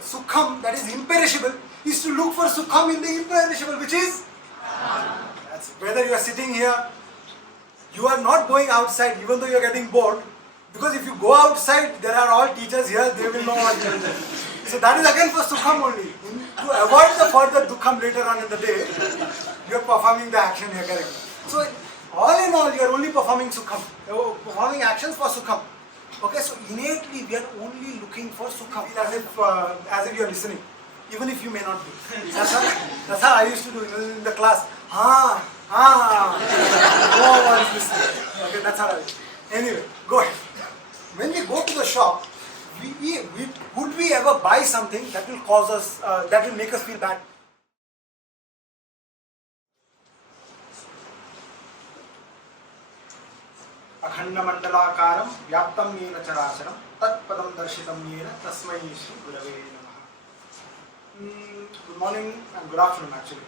Sukham, that is imperishable, is to look for Sukham in the imperishable, which is? That's whether you are sitting here, you are not going outside even though you are getting bored, because if you go outside, there are all teachers here, they will know what you are doing. So that is again for Sukham only. To avoid the further Dukham later on in the day, you are performing the action here correctly. So all in all, you are only performing Sukham, performing actions for Sukham. Okay, so innately we are only looking for Sukham, as if you are listening, even if you may not be. That's how I used to do in the class. No one is listening. Okay, that's how I do. Anyway, go ahead. When we go to the shop, would we ever buy something that will cause us, that will make us feel bad? Akhandamandalakaram vyaptam yena characharam tat padam darshitam yena tasmai shri gurave namaha. Good morning and good afternoon actually.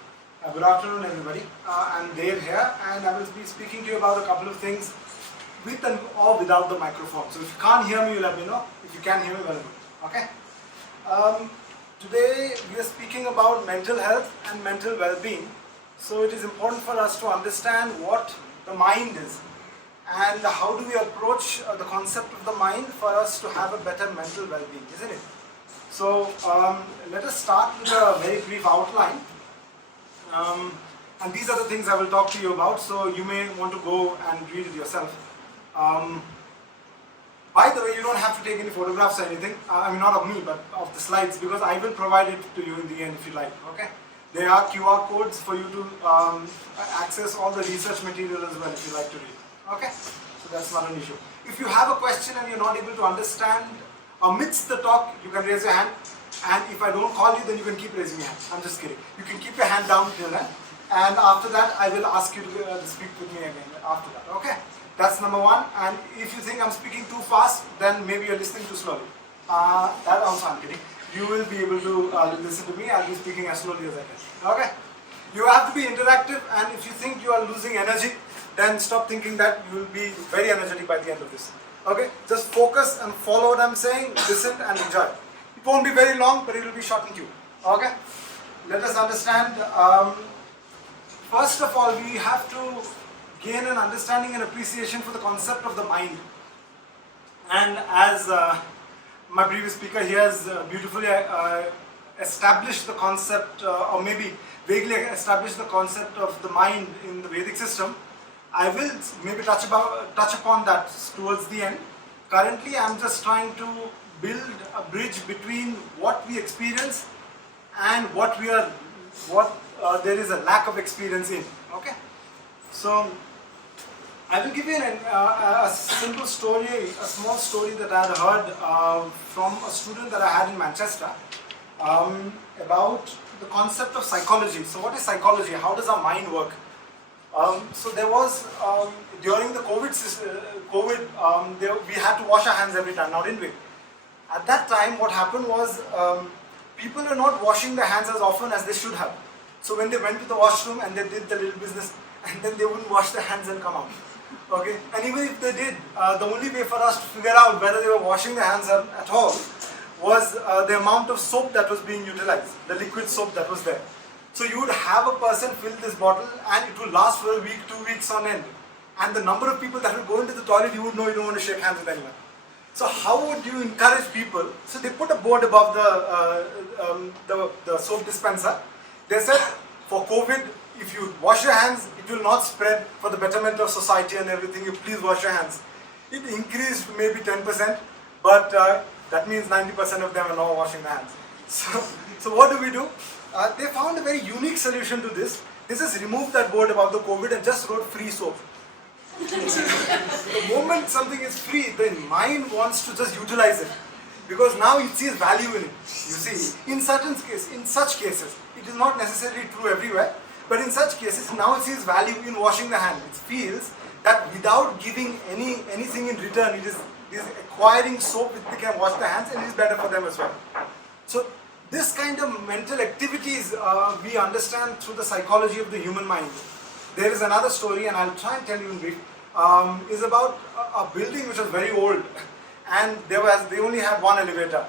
Good afternoon everybody. I'm Dev here and I will be speaking to you about a couple of things with and or without the microphone. So if you can't hear me, you let me know. If you can hear me, well, okay. Today we are speaking about mental health and mental well-being. So it is important for us to understand what the mind is and how do we approach the concept of the mind for us to have a better mental well-being, isn't it? So let us start with a very brief outline. And these are the things I will talk to you about, so you may want to go and read it yourself. By the way, you don't have to take any photographs or anything, I mean not of me, but of the slides, because I will provide it to you in the end if you like, okay? There are QR codes for you to access all the research material as well if you like to read, okay? So that's not an issue. If you have a question and you're not able to understand amidst the talk, you can raise your hand, and if I don't call you, then you can keep raising your hand. I'm just kidding. You can keep your hand down till then, and after that I will ask you to speak with me again after that, okay? That's number one. And if you think I'm speaking too fast, then maybe you're listening too slowly. That also I'm kidding. You will be able to listen to me. I'll be speaking as slowly as I can. Okay? You have to be interactive, and if you think you are losing energy, then stop thinking that you will be very energetic by the end of this. Okay? Just focus and follow what I'm saying, listen and enjoy. It won't be very long, but it will be short and cute. Okay? Let us understand. First of all, we have to gain an understanding and appreciation for the concept of the mind. And as my previous speaker here has beautifully established the concept, or maybe vaguely established the concept of the mind in the Vedic system, I will maybe touch upon that towards the end. Currently, I am just trying to build a bridge between what we experience and what there is a lack of experience in. Okay, so I will give you a simple story, a small story that I had heard from a student that I had in Manchester about the concept of psychology. So what is psychology? How does our mind work? So there was, during the COVID, we had to wash our hands every time, now didn't we? At that time what happened was people were not washing their hands as often as they should have. So when they went to the washroom and they did the little business, and then they wouldn't wash their hands and come out. Okay, and even if they did, the only way for us to figure out whether they were washing their hands at all was the amount of soap that was being utilized, the liquid soap that was there. So you would have a person fill this bottle and it would last for a week, 2 weeks on end. And the number of people that would go into the toilet, you would know you don't want to shake hands with anyone. So how would you encourage people? So they put a board above the soap dispenser. They said, for COVID, if you wash your hands, it will not spread. For the betterment of society and everything, you please wash your hands. It increased maybe 10%, but that means 90% of them are not washing their hands. So what do? They found a very unique solution to this. They just removed that board about the COVID and just wrote free soap. The moment something is free, the mind wants to just utilize it, because now it sees value in it. You see, in such cases, it is not necessarily true everywhere, but in such cases, now it sees value in washing the hand. It feels that without giving anything in return, it is acquiring soap which they can wash their hands, and it is better for them as well. So this kind of mental activities we understand through the psychology of the human mind. There is another story, and I'll try and tell you in brief, is about a building which was very old, and they only had one elevator.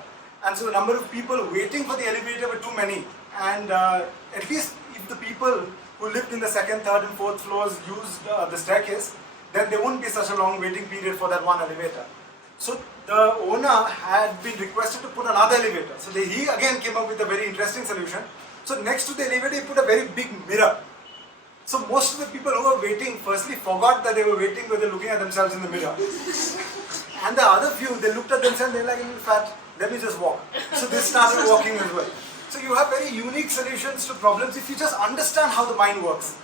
and so the number of people waiting for the elevator were too many, and at least if the people who lived in the second, third and fourth floors used the staircase, then there wouldn't be such a long waiting period for that one elevator. So the owner had been requested to put another elevator. So he again came up with a very interesting solution. So next to the elevator he put a very big mirror. So most of the people who were waiting firstly forgot that they were waiting because they were looking at themselves in the mirror. And the other few, they looked at themselves, they were like, in fact, let me just walk. So they started walking as well. So you have very unique solutions to problems if you just understand how the mind works.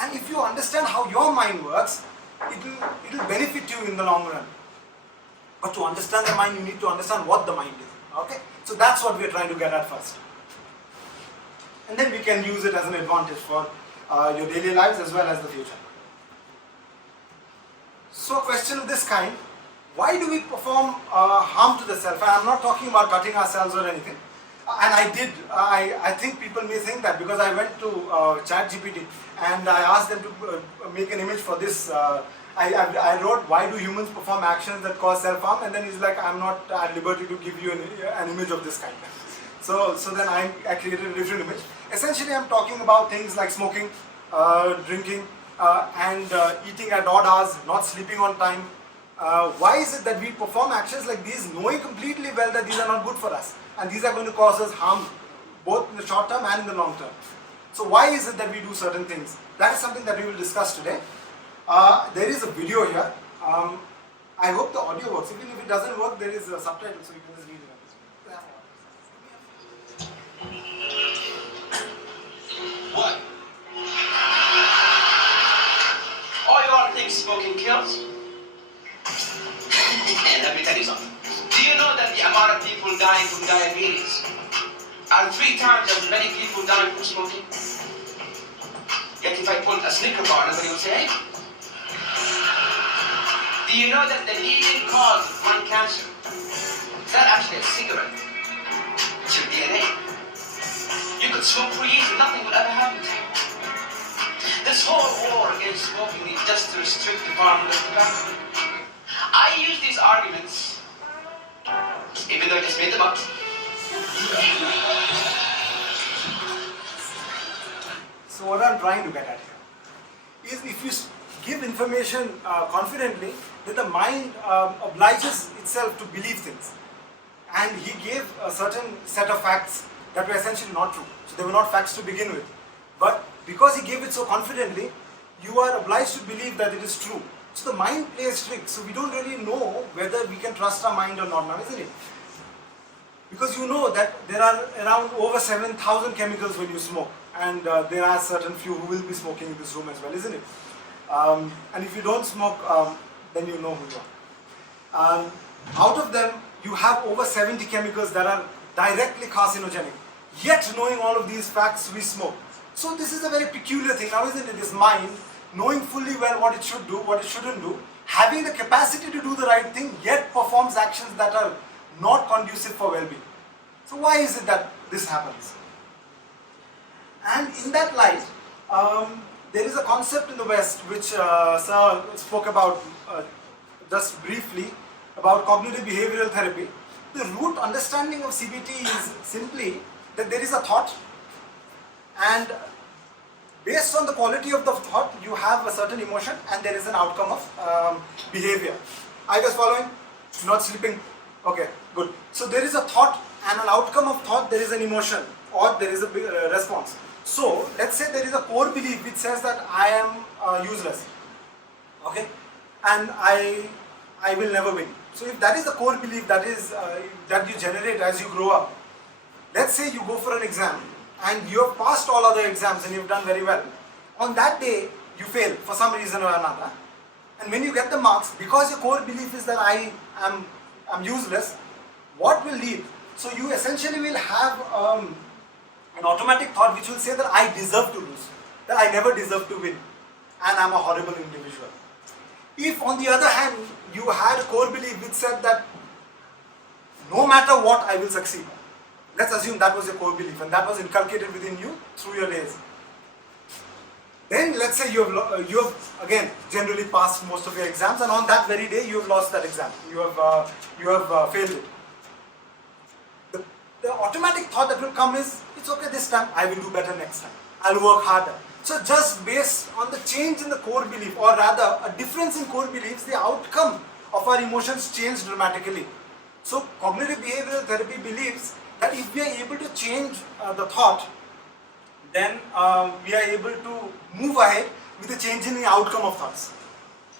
And if you understand how your mind works, it will benefit you in the long run. But to understand the mind, you need to understand what the mind is. Okay? So that's what we are trying to get at first. And then we can use it as an advantage for your daily lives as well as the future. So a question of this kind, why do we perform harm to the self? And I'm not talking about cutting ourselves or anything. And I think people may think that because I went to ChatGPT and I asked them to make an image for this. I wrote, why do humans perform actions that cause self-harm? And then he's like, I'm not at liberty to give you an image of this kind. So then I created a different image. Essentially, I'm talking about things like smoking, drinking, and eating at odd hours, not sleeping on time. Why is it that we perform actions like these knowing completely well that these are not good for us? And these are going to cause us harm both in the short term and in the long term. So why is it that we do certain things? That is something that we will discuss today. There is a video here. I hope the audio works. Even if it doesn't work, there is a subtitle so you can just read it. What? Oh, you all think smoking kills? Let me tell you something. Do you know that the amount of people dying from diabetes are 3 times as many people dying from smoking? Yet if I put a Snicker bar, nobody will say, hey. Do you know that the leading cause of lung cancer is not actually a cigarette? It's your DNA. You could smoke for years and nothing will ever happen to you. This whole war against smoking is just to restrict the farming of tobacco. I use these arguments, even though I just made them up. So what I'm trying to get at here is if you give information confidently, that the mind obliges itself to believe things. And he gave a certain set of facts that were essentially not true. So they were not facts to begin with. But because he gave it so confidently, you are obliged to believe that it is true. So the mind plays tricks. So we don't really know whether we can trust our mind or not now, isn't it? Because you know that there are around over 7,000 chemicals when you smoke. And there are certain few who will be smoking in this room as well, isn't it? And if you don't smoke, then you know who you are. Out of them, you have over 70 chemicals that are directly carcinogenic. Yet, knowing all of these facts, we smoke. So this is a very peculiar thing now, isn't it? This mind, knowing fully well what it should do, what it shouldn't do, having the capacity to do the right thing, yet performs actions that are not conducive for well-being. So why is it that this happens? And in that light, there is a concept in the West which Sir spoke about just briefly, about cognitive behavioral therapy. The root understanding of CBT is simply that there is a thought, and based on the quality of the thought, you have a certain emotion and there is an outcome of behavior. Are you guys following? Not sleeping? Okay, good. So there is a thought and an outcome of thought, there is an emotion or there is a response. So let's say there is a core belief which says that I am useless, okay, and I will never win. So if that is the core belief that is that you generate as you grow up, let's say you go for an exam and you have passed all other exams and you've done very well. On that day you fail for some reason or another, and when you get the marks, because your core belief is that I am useless, what will lead? So you essentially will have an automatic thought which will say that I deserve to lose, that I never deserve to win, and I'm a horrible individual. If on the other hand, you had a core belief which said that no matter what, I will succeed. Let's assume that was your core belief and that was inculcated within you through your days. Then let's say you have again generally passed most of your exams, and on that very day you have lost that exam. You have failed it. the automatic thought that will come is, it's okay this time, I will do better next time. I'll work harder. So just based on the change in the core belief, or rather a difference in core beliefs, the outcome of our emotions change dramatically. So cognitive behavioral therapy believes that if we are able to change the thought, then we are able to move ahead with the change in the outcome of thoughts.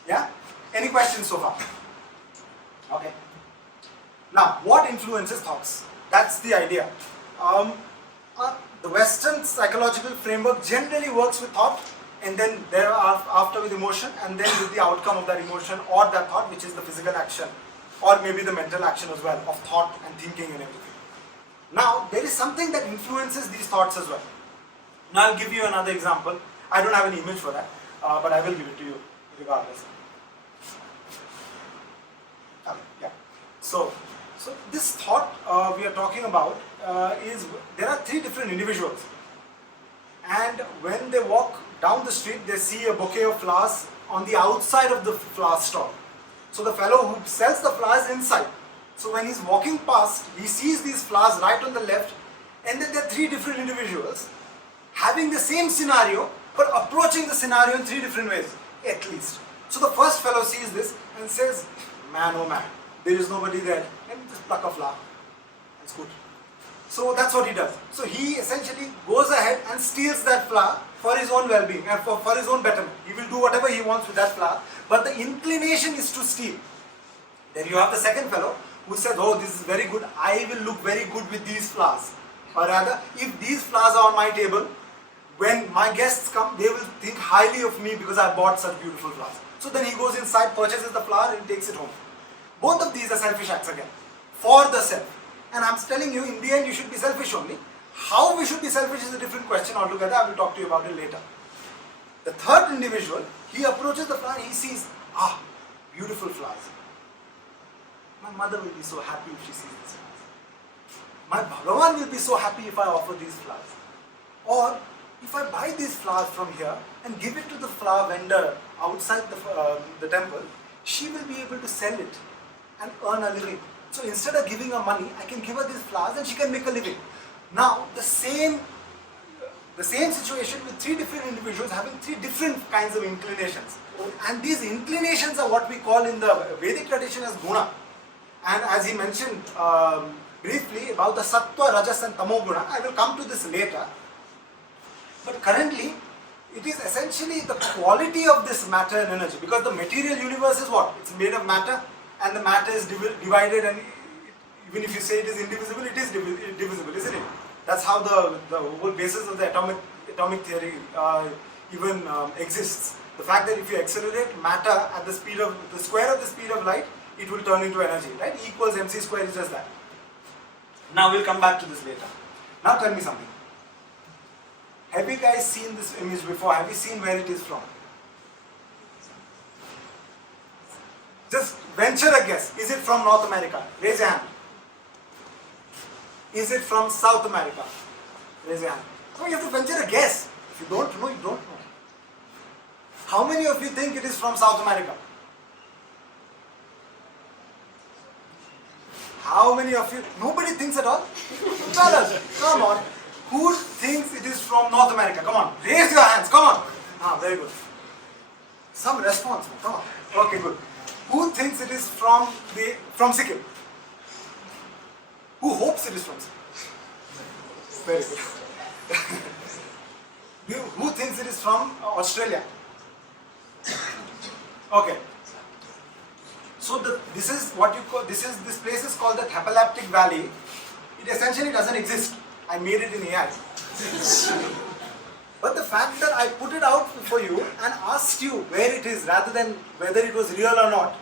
Yeah? Any questions so far? Okay. Now, what influences thoughts? That's the idea. The Western psychological framework generally works with thought, and then thereafter with emotion, and then with the outcome of that emotion or that thought, which is the physical action, or maybe the mental action as well, of thought and thinking and everything. Now, there is something that influences these thoughts as well. Now, I'll give you another example. I don't have an image for that, but I will give it to you regardless. Okay, yeah. So this thought we are talking about is, there are three different individuals, and when they walk down the street, they see a bouquet of flowers on the outside of the flower stall. So the fellow who sells the flowers inside. So when he's walking past, he sees these flowers right on the left, and then there are three different individuals having the same scenario, but approaching the scenario in three different ways, at least. So the first fellow sees this and says, man, oh man, there is nobody there. Let me just pluck a flower and scoot. So that's what he does. So he essentially goes ahead and steals that flower for his own well-being and for his own betterment. He will do whatever he wants with that flower, but the inclination is to steal. Then you have the second fellow who says, oh, this is very good, I will look very good with these flowers. Or rather, if these flowers are on my table, when my guests come, they will think highly of me because I bought such beautiful flowers. So then he goes inside, purchases the flower and takes it home. Both of these are selfish acts again, for the self. And I'm telling you, in the end, you should be selfish only. How we should be selfish is a different question altogether. I will talk to you about it later. The third individual, he approaches the flower, he sees, beautiful flowers. My mother will be so happy if she sees these flowers. My Bhagavan will be so happy if I offer these flowers. Or, if I buy these flowers from here and give it to the flower vendor outside the temple, she will be able to sell it and earn a living. So instead of giving her money, I can give her these flowers and she can make a living. Now, the same situation with three different individuals having three different kinds of inclinations. And these inclinations are what we call in the Vedic tradition as guna. And as he mentioned briefly about the sattva, rajas and tamo guna, I will come to this later. But currently, it is essentially the quality of this matter and energy, because the material universe is what? It's made of matter, and the matter is divided, and even if you say it is indivisible, it is divisible, isn't it? That's how the whole basis of the atomic theory even exists. The fact that if you accelerate matter at the speed of the square of the speed of light, it will turn into energy, right? E equals mc square is just that. Now we'll come back to this later. Now tell me something. Have you guys seen this image before? Have you seen where it is from? Just venture a guess. Is it from North America? Raise your hand. Is it from South America? Raise your hand. So you have to venture a guess. If you don't know, you don't know. How many of you think it is from South America? How many of you? Nobody thinks at all? Tell us. Come on. Who thinks it is from North America? Come on. Raise your hands. Come on. Very good. Some response. Come on. Okay, good. Who thinks it is from Sikkim? Who hopes it is from Sikkim? Very good. Who thinks it is from Australia? Okay. So this is what you call, this place is called the Thapalaptic Valley. It essentially doesn't exist. I made it in AI. But the fact that I put it out for you and asked you where it is rather than whether it was real or not,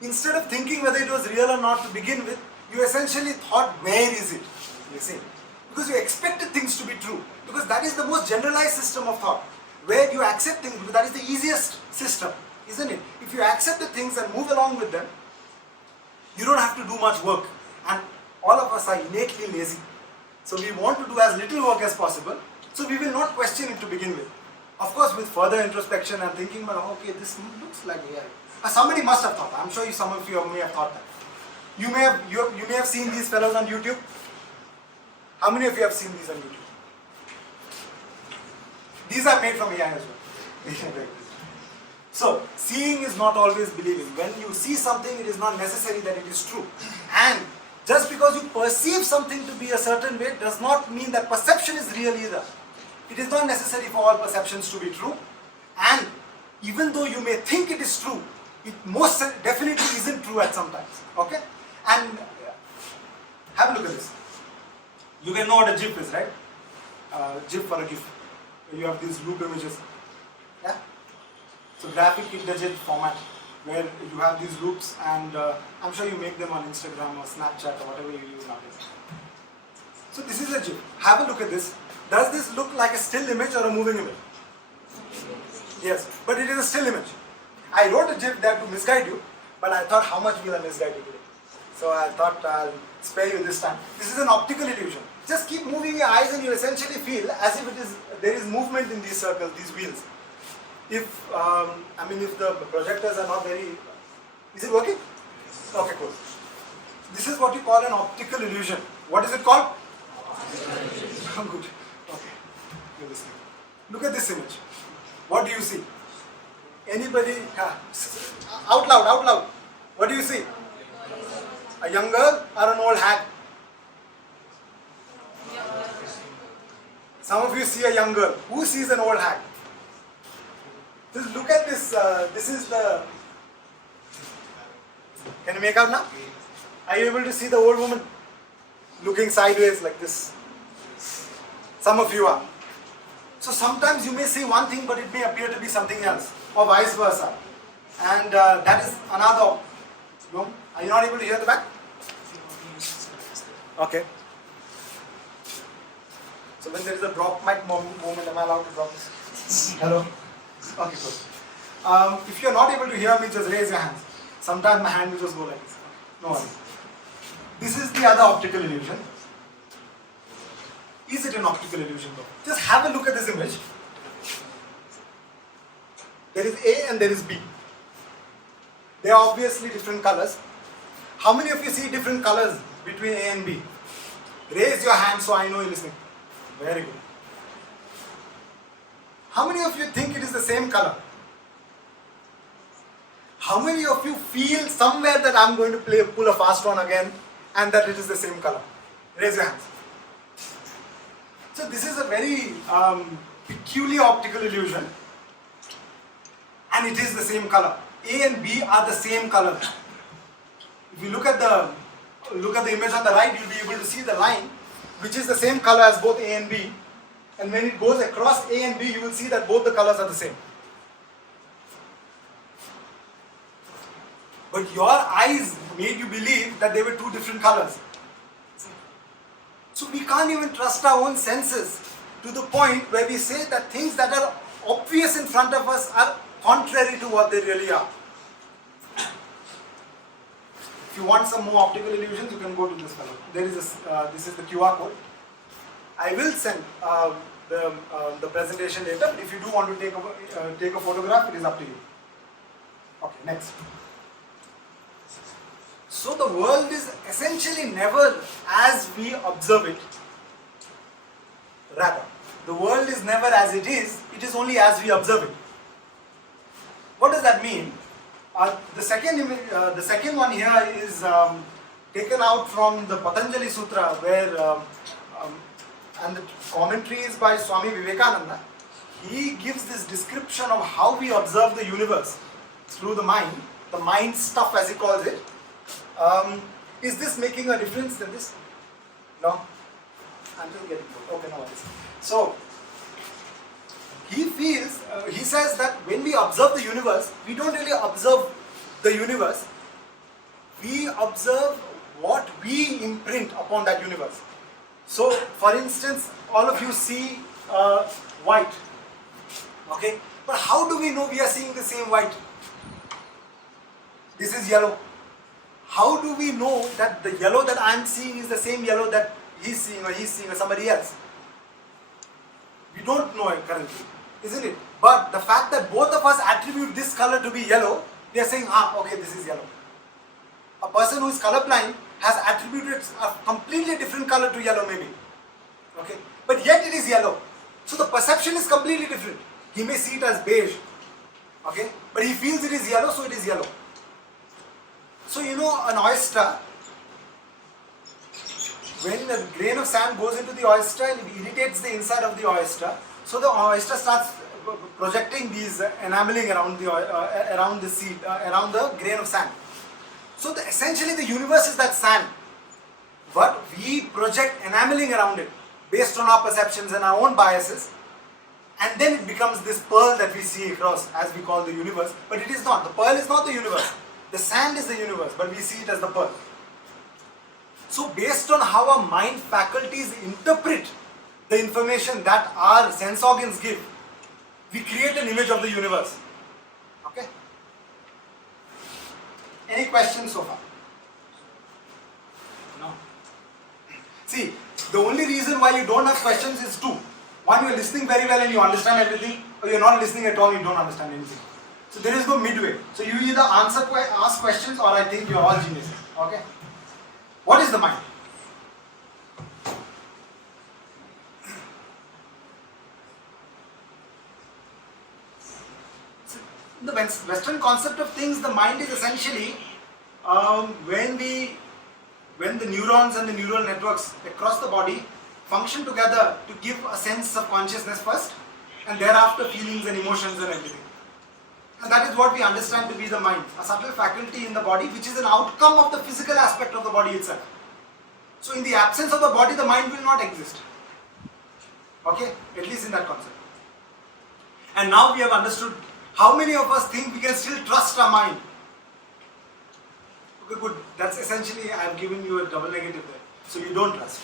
instead of thinking whether it was real or not to begin with, you essentially thought, where is it? You see? Because you expected things to be true. Because that is the most generalized system of thought. Where you accept things, because that is the easiest system, isn't it? If you accept the things and move along with them, you don't have to do much work. And all of us are innately lazy. So we want to do as little work as possible. So we will not question it to begin with. Of course, with further introspection and thinking, but okay, this looks like AI. Somebody must have thought that. I'm sure some of you may have thought that. You may have seen these fellows on YouTube. How many of you have seen these on YouTube? These are made from AI as well. So, seeing is not always believing. When you see something, it is not necessary that it is true. And just because you perceive something to be a certain way does not mean that perception is real either. It is not necessary for all perceptions to be true. And even though you may think it is true, it most definitely isn't true at some times. Okay? And have a look at this. You can know what a GIF is, right? GIF for a GIF. You have these loop images. Yeah? So graphic digit format where you have these loops, and I'm sure you make them on Instagram or Snapchat or whatever you use nowadays. So this is a GIF. Have a look at this. Does this look like a still image or a moving image? Yes, but it is a still image. I wrote a GIF there to misguide you, but I thought how much will I misguide you today? So I thought I'll spare you this time. This is an optical illusion. Just keep moving your eyes and you essentially feel as if there is movement in these circles, these wheels. If the projectors are not very, is it working? Okay, cool. This is what you call an optical illusion. What is it called? Good. Okay, you're listening. Look at this image. What do you see? Anybody? Out loud. What do you see? A young girl or an old hag? Some of you see a young girl. Who sees an old hag? Just look at this. This is the. Can you make out now? Are you able to see the old woman looking sideways like this? Some of you are. So sometimes you may see one thing, but it may appear to be something else, or vice versa. And that is another. No? Are you not able to hear the back? Okay. So when there is a drop mic moment, am I allowed to drop this? Hello? Okay, cool. If you are not able to hear me, just raise your hands. Sometimes my hand will just go like this. No worries. This is the other optical illusion. Is it an optical illusion though? Just have a look at this image. There is A and there is B. They are obviously different colors. How many of you see different colors between A and B? Raise your hand so I know you're listening. Very good. How many of you think it is the same color? How many of you feel somewhere that I'm going to pull a fast one again and that it is the same color? Raise your hands. So this is a very peculiar optical illusion, and it is the same color. A and B are the same color. If you look at the image on the right, you'll be able to see the line, which is the same color as both A and B. And when it goes across A and B, you will see that both the colors are the same. But your eyes made you believe that they were two different colors. So we can't even trust our own senses to the point where we say that things that are obvious in front of us are contrary to what they really are. If you want some more optical illusions, you can go to this fellow. There is this is the QR code. I will send the presentation later, but if you do want to take a photograph, it is up to you. Okay, next. So the world is essentially never as we observe it. Rather, the world is never as it is only as we observe it. What does that mean? The second one here is taken out from the Patanjali Sutra, where and the commentary is by Swami Vivekananda. He gives this description of how we observe the universe through the mind stuff as he calls it. Is this making a difference in this? No? I'm just getting bored. Okay, no worries. So, he says that when we observe the universe, we don't really observe the universe. We observe what we imprint upon that universe. So, for instance, all of you see white. Okay? But how do we know we are seeing the same white? This is yellow. How do we know that the yellow that I am seeing is the same yellow that he's seeing or somebody else? We don't know it currently, isn't it? But the fact that both of us attribute this color to be yellow, we are saying, okay, this is yellow. A person who is colorblind has attributed a completely different color to yellow maybe. Okay, but yet it is yellow. So the perception is completely different. He may see it as beige, okay, but he feels it is yellow, so it is yellow. So you know, an oyster, when a grain of sand goes into the oyster, it irritates the inside of the oyster. So the oyster starts projecting these enameling around the seed, around the grain of sand. So essentially the universe is that sand, but we project enameling around it based on our perceptions and our own biases, and then it becomes this pearl that we see across, as we call the universe. But it is not. The pearl is not the universe. The sand is the universe, but we see it as the pearl. So based on how our mind faculties interpret the information that our sense organs give, we create an image of the universe. Okay? Any questions so far? No. See, the only reason why you don't have questions is two. One, you are listening very well and you understand everything, or you are not listening at all, you don't understand anything. So there is no midway. So you either ask questions, or I think you are all geniuses. Okay? What is the mind? In the Western concept of things, the mind is essentially when the neurons and the neural networks across the body function together to give a sense of consciousness first, and thereafter feelings and emotions and everything. And that is what we understand to be the mind, a subtle faculty in the body which is an outcome of the physical aspect of the body itself. So in the absence of the body, the mind will not exist. Okay? At least in that concept. And now we have understood. How many of us think we can still trust our mind? Okay, good. That's essentially, I have given you a double negative there. So you don't trust.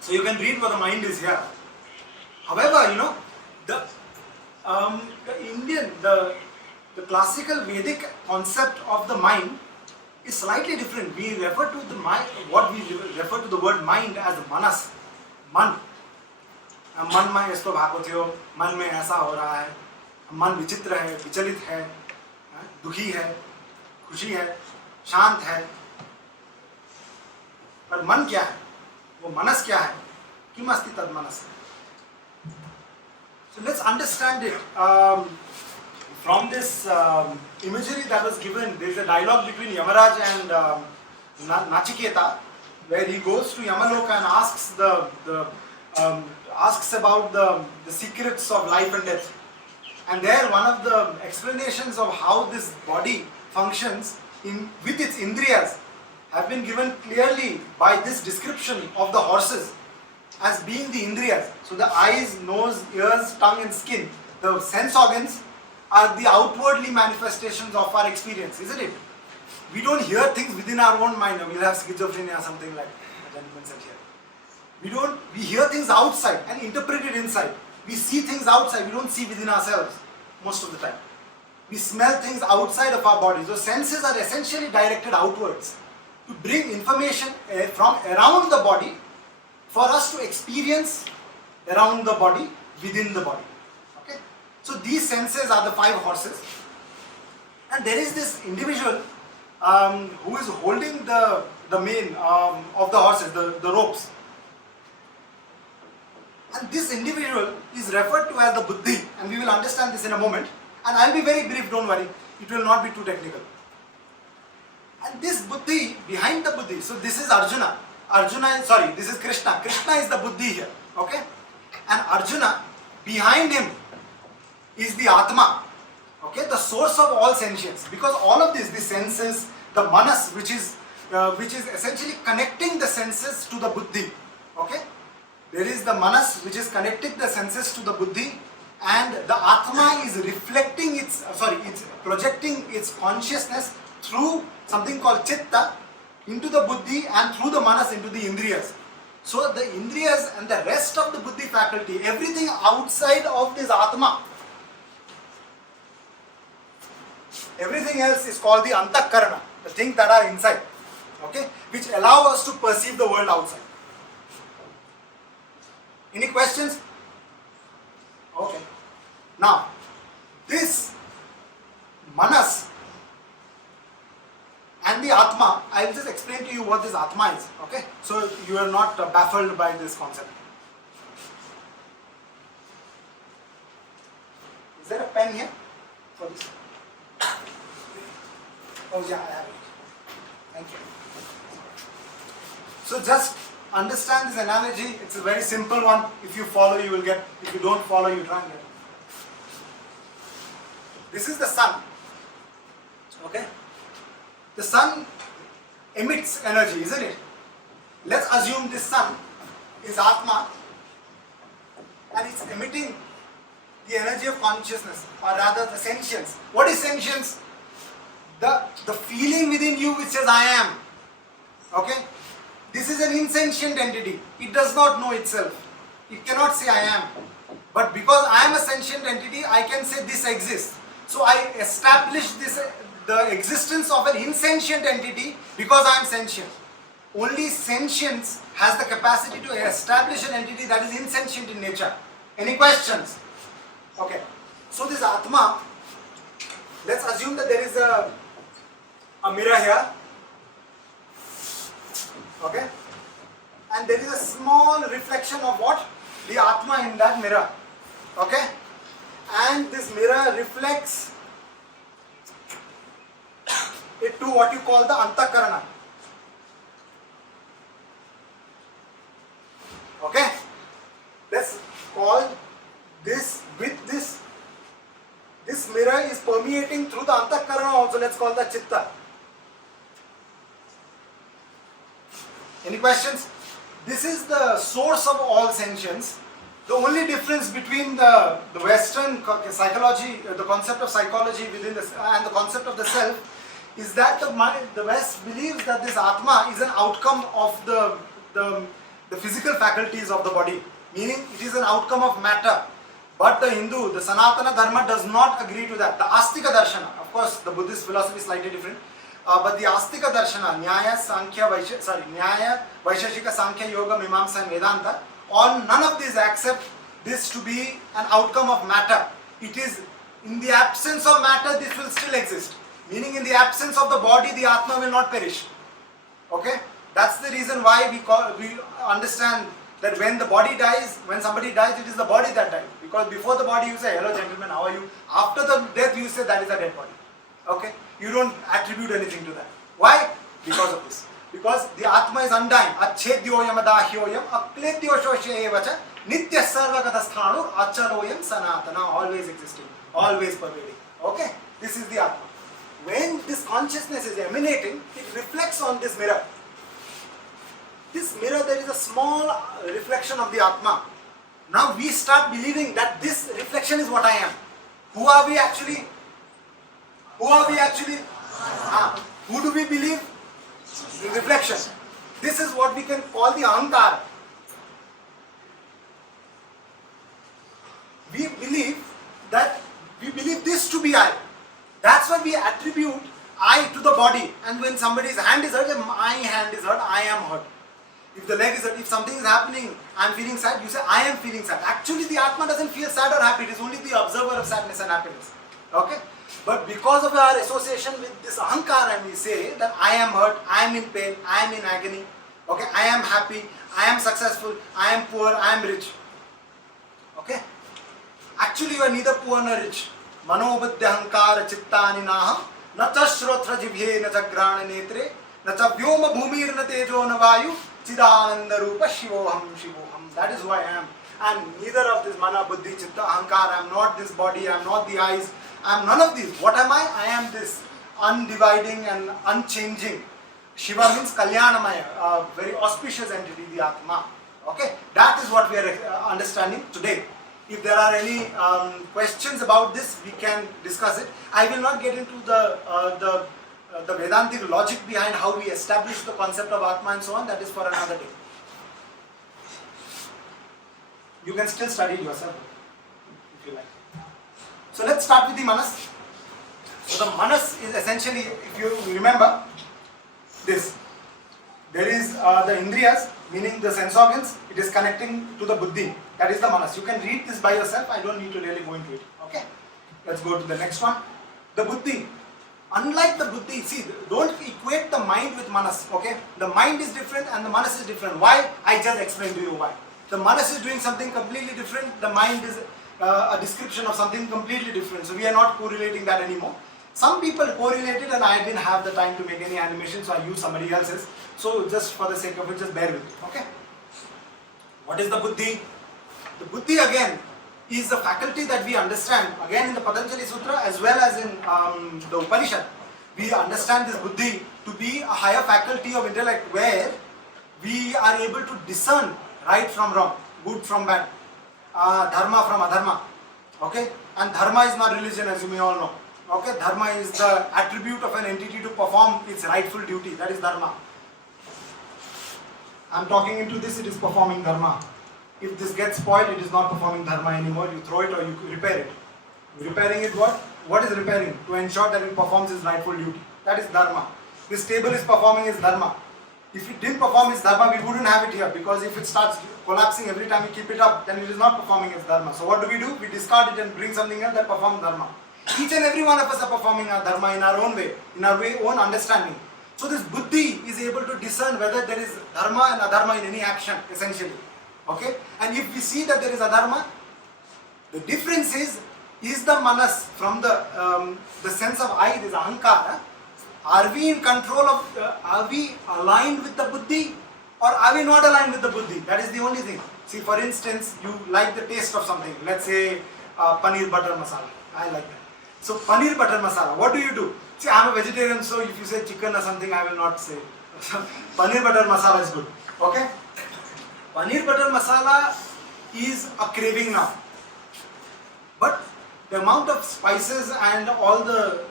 So you can read what the mind is here. However, you know, the classical Vedic concept of the mind is slightly different. We refer to the mind, what we refer to the word mind as manas. मन मन में इसको भागो थियो, मन में ऐसा हो रहा है, मन विचित्र है, विचलित है, दुखी है, खुशी है, शांत है. पर मन क्या है? वो मनस क्या है? किम अस्ति तद मनस? So let's understand it from this imagery that was given. There is a dialogue between Yamaraj and Nachiketa, where he goes to Yamaloka and asks about the secrets of life and death. And there one of the explanations of how this body functions with its indriyas have been given clearly by this description of the horses as being the indriyas. So the eyes, nose, ears, tongue and skin, the sense organs, are the outwardly manifestations of our experience, isn't it? We don't hear things within our own mind. We'll have schizophrenia or something like the gentleman said here. We hear things outside and interpret it inside. We see things outside, we don't see within ourselves most of the time. We smell things outside of our bodies. Those senses are essentially directed outwards to bring information from around the body for us to experience around the body, within the body. Okay? So these senses are the 5 horses. And there is this individual who is holding the mane of the horses, the ropes. And this individual is referred to as the buddhi, and we will understand this in a moment. And I'll be very brief, don't worry, it will not be too technical. And this buddhi, behind the buddhi, so this is Arjuna. This is Krishna. Krishna is the buddhi here, okay? And Arjuna, behind him is the Atma. Okay, the source of all sentience, because all of this, the senses, the manas, which is essentially connecting the senses to the buddhi. Okay, there is the manas which is connecting the senses to the buddhi, and the atma is reflecting it's projecting its consciousness through something called chitta into the buddhi and through the manas into the indriyas. So the indriyas and the rest of the buddhi faculty, everything outside of this atma, everything else is called the antakarana, the things that are inside, okay, which allow us to perceive the world outside. Any questions? Okay. Now, this manas and the Atma. I will just explain to you what this Atma is, okay? So you are not baffled by this concept. Is there a pen here for this? Oh yeah, I have it. Thank you. So just understand this analogy. It's a very simple one. If you follow, you will get. If you don't follow, you try and get. This is the sun. Okay? The sun emits energy, isn't it? Let's assume this sun is Atma and it's emitting the energy of consciousness, or rather the sentience. What is sentience? The feeling within you which says I am. Okay? This is an insentient entity. It does not know itself. It cannot say I am. But because I am a sentient entity, I can say this exists. So I establish the existence of an insentient entity because I am sentient. Only sentience has the capacity to establish an entity that is insentient in nature. Any questions? Okay. So this Atma, let's assume that there is a mirror here. Okay. And there is a small reflection of what? The Atma in that mirror. Okay. And this mirror reflects it to what you call the Antakarana. Okay? Let's call this with this. This mirror is permeating through the Antakarana also. Let's call that Chitta. Any questions? This is the source of all sentience. The only difference between the Western psychology, the concept of psychology within the, and the concept of the self is that the West believes that this Atma is an outcome of the physical faculties of the body, meaning it is an outcome of matter. But the Hindu, the Sanatana Dharma does not agree to that. The Astika Darshana, of course the Buddhist philosophy is slightly different, but the Astika Darshana, Nyaya, Vaisheshika, Sankhya, Yoga, Mimamsa and Vedanta, none of these accept this to be an outcome of matter. It is in the absence of matter, this will still exist. Meaning in the absence of the body, the Atma will not perish. Okay? That's the reason why we understand that when the body dies, when somebody dies, it is the body that dies. Because before the body you say, hello gentlemen, how are you? After the death you say that is a dead body. Okay? You don't attribute anything to that. Why? Because of this. Because the Atma is undying. Achedyoyam adahyoyam akledyo shoshevacha nitya sarvagatasthanu achaloyam sanatana. Always existing. Always pervading. Okay? This is the Atma. When this consciousness is emanating, it reflects on this mirror. This mirror, there is a small reflection of the Atma. Now we start believing that this reflection is what I am. Who are we actually? Who are we actually? Who do we believe? The reflection. This is what we can call the Ahankara. We believe this to be I. That's why we attribute I to the body. And when somebody's hand is hurt, my hand is hurt, I am hurt. If the leg is hurt, if something is happening, I am feeling sad, you say I am feeling sad. Actually the Atma doesn't feel sad or happy, it is only the observer of sadness and happiness. Okay? But because of our association with this Ahankara, we say that I am hurt, I am in pain, I am in agony. Okay? I am happy, I am successful, I am poor, I am rich. Okay? Actually you are neither poor nor rich. Manobadhyahankara chittani naham na cha shrotra jibhe na cha grana netre na cha vyoma bhumir na tejo na vayu chidananda rupa shivoham shivoham. That is who I am. And neither of this mana, buddhi, chitta, ahankara. I am not this body, I am not the eyes, I am none of these. What am I? I am this undividing and unchanging. Shiva means Kalyanamaya, a very auspicious entity, the Atma. Okay? That is what we are understanding today. If there are any questions about this, we can discuss it. I will not get into the Vedantic logic behind how we establish the concept of Atma and so on. That is for another day. You can still study it yourself if you like. So let's start with the Manas. So the Manas is essentially, if you remember, this. There is the Indriyas, meaning the sense organs. It is connecting to the Buddhi. That is the Manas. You can read this by yourself. I don't need to really go into it. Okay. Let's go to the next one. The Buddhi. Unlike the Buddhi, see, don't equate equate the mind with manas, okay? The mind is different and the manas is different. Why? I just explained to you why. The manas is doing something completely different, the mind is a description of something completely different. So we are not correlating that anymore. Some people correlated and I didn't have the time to make any animation, so I used somebody else's. So just for the sake of it, just bear with me, okay? What is the buddhi? The buddhi again is the faculty that we understand, again in the Patanjali Sutra as well as in the Upanishad. We understand this buddhi to be a higher faculty of intellect where we are able to discern right from wrong, good from bad, dharma from adharma, okay? And dharma is not religion, as you may all know, okay? Dharma is the attribute of an entity to perform its rightful duty, that is dharma. I am talking into this, it is performing dharma. If this gets spoiled, it is not performing dharma anymore, you throw it or you repair it. Repairing it what? What is repairing? To ensure that it performs its rightful duty. That is dharma. This table is performing its dharma. If it didn't perform its dharma, we wouldn't have it here, because if it starts collapsing every time we keep it up, then it is not performing its dharma. So what do? We discard it and bring something else that performs dharma. Each and every one of us are performing our dharma in our own way, in our own understanding. So this buddhi is able to discern whether there is dharma and adharma in any action, essentially. Okay? And if we see that there is adharma, the difference is the manas from the sense of I, this ahankara. Are we in control of, are we aligned with the buddhi or are we not aligned with the buddhi? That is the only thing. See, for instance, you like the taste of something. Let's say paneer butter masala. I like that. So paneer butter masala, what do? See, I am a vegetarian, so if you say chicken or something, I will not say. Paneer butter masala is good. Okay? Paneer butter masala is a craving now. But the amount of spices and all the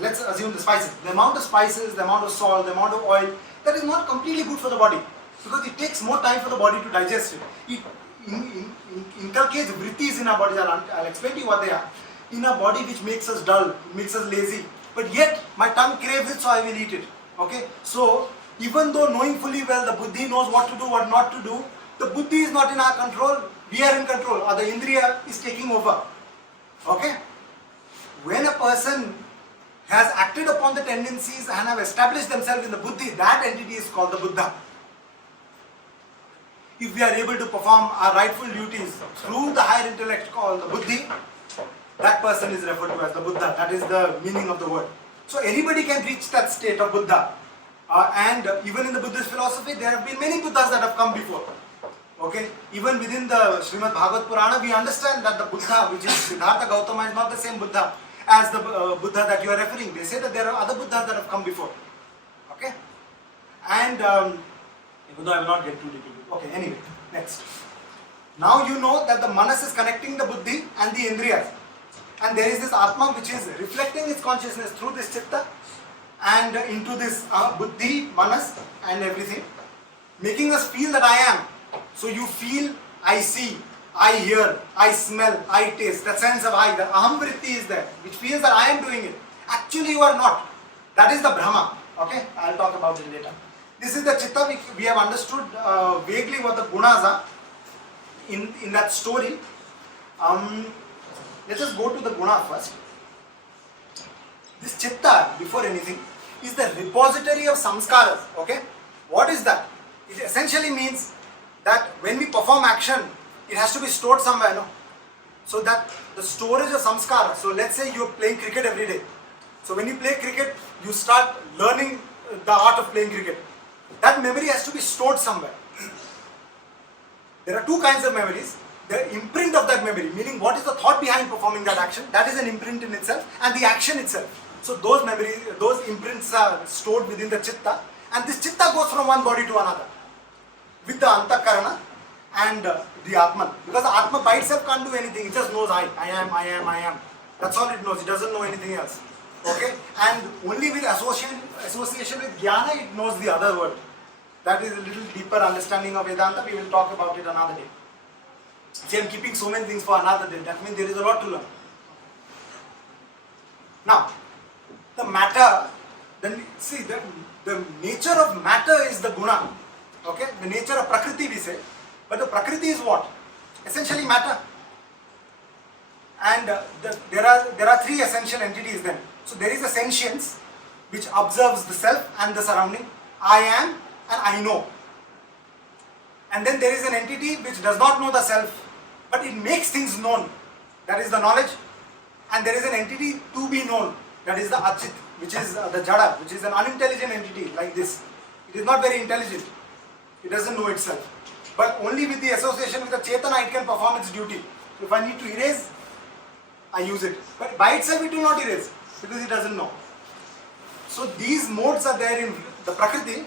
let's assume the spices, the amount of spices, the amount of salt, the amount of oil, that is not completely good for the body, because it takes more time for the body to digest it. It inculcates vrittis in our body. I'll explain to you what they are. In our body, which makes us dull, makes us lazy, but yet my tongue craves it, so I will eat it. Okay? So even though knowing fully well the buddhi knows what to do, what not to do, the buddhi is not in our control, we are in control, or the indriya is taking over. Okay? When a person has acted upon the tendencies and have established themselves in the buddhi, that entity is called the Buddha. If we are able to perform our rightful duties through the higher intellect called the buddhi, that person is referred to as the Buddha. That is the meaning of the word. So anybody can reach that state of Buddha. And even in the Buddhist philosophy, there have been many Buddhas that have come before. Okay? Even within the Srimad Bhagavad Purana, we understand that the Buddha, which is Siddhartha Gautama, is not the same Buddha as the Buddha that you are referring. They say that there are other Buddhas that have come before. Okay? And even though I will not get too deep into it. Okay, anyway, next. Now you know that the manas is connecting the buddhi and the indriyas. And there is this Atma which is reflecting its consciousness through this chitta and into this buddhi, manas and everything, making us feel that I am. So you feel, I see, I hear, I smell, I taste. That sense of I, the aham vritti is there, which feels that I am doing it. Actually you are not. That is the Brahma. Okay, I'll talk about it later. This is the chitta. We have understood vaguely what the gunas are in that story. Let us go to the guna first. This chitta, before anything, is the repository of samskaras. Okay, what is that? It essentially means that when we perform action, it has to be stored somewhere, no? So that the storage of samskara. So let's say you're playing cricket every day. So when you play cricket, you start learning the art of playing cricket. That memory has to be stored somewhere. There are two kinds of memories. The imprint of that memory, meaning what is the thought behind performing that action, that is an imprint in itself, and the action itself. So those memories, those imprints are stored within the chitta, and this chitta goes from one body to another with the antakarana and the Atman. Because the Atma by itself can't do anything, it just knows I am. That's all it knows, it doesn't know anything else. Okay? And only with association with Jnana, it knows the other word. That is a little deeper understanding of Vedanta, we will talk about it another day. See, I am keeping so many things for another day, that means there is a lot to learn. Now, the matter, then see, the nature of matter is the guna. Okay? The nature of prakriti we say, but the prakriti is what? Essentially matter. And there are three essential entities then. So there is a sentience, which observes the self and the surrounding. I am and I know. And then there is an entity which does not know the self, but it makes things known. That is the knowledge. And there is an entity to be known. That is the Achit, which is the Jada, which is an unintelligent entity like this. It is not very intelligent. It doesn't know itself. But only with the association with the Chetana it can perform its duty. So if I need to erase, I use it. But by itself it will not erase because it doesn't know. So these modes are there in the Prakriti,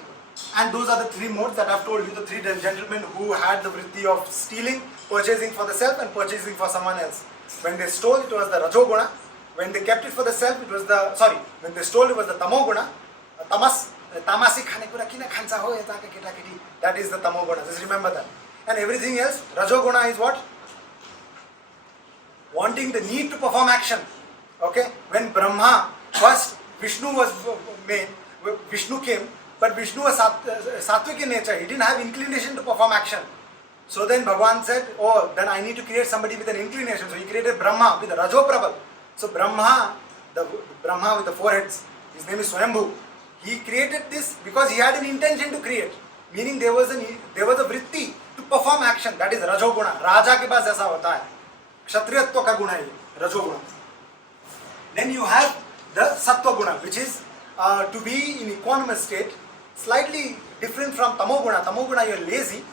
and those are the three modes that I have told you, the three gentlemen who had the vritti of stealing, purchasing for the self and purchasing for someone else. When they stole, it was the Rajoguna. When they kept it for the self, it was the, when they stole, it was the Tamoguna. Tamas, tamasi khane kura kina khansa ho eta ka kita kiti. That is the Tamoguna. Just remember that. And everything else, Rajoguna is what? Wanting the need to perform action. Okay? When Brahma, first Vishnu was made, Vishnu came, but Vishnu was sattvic in nature. He didn't have inclination to perform action. So then Bhagavan said, oh, then I need to create somebody with an inclination. So he created Brahma with a Rajoprabal. So Brahma, the Brahma with the four heads, his name is Swayambhu. He created this because he had an intention to create. Meaning there was a vritti to perform action. That is Rajoguna. Raja ke paas aisa hota hai. Kshatriyatva ka guna hai, Rajoguna. Then you have the Sattva Guna, which is to be in equanimous state, slightly different from Tamoguna. Tamoguna, you are lazy.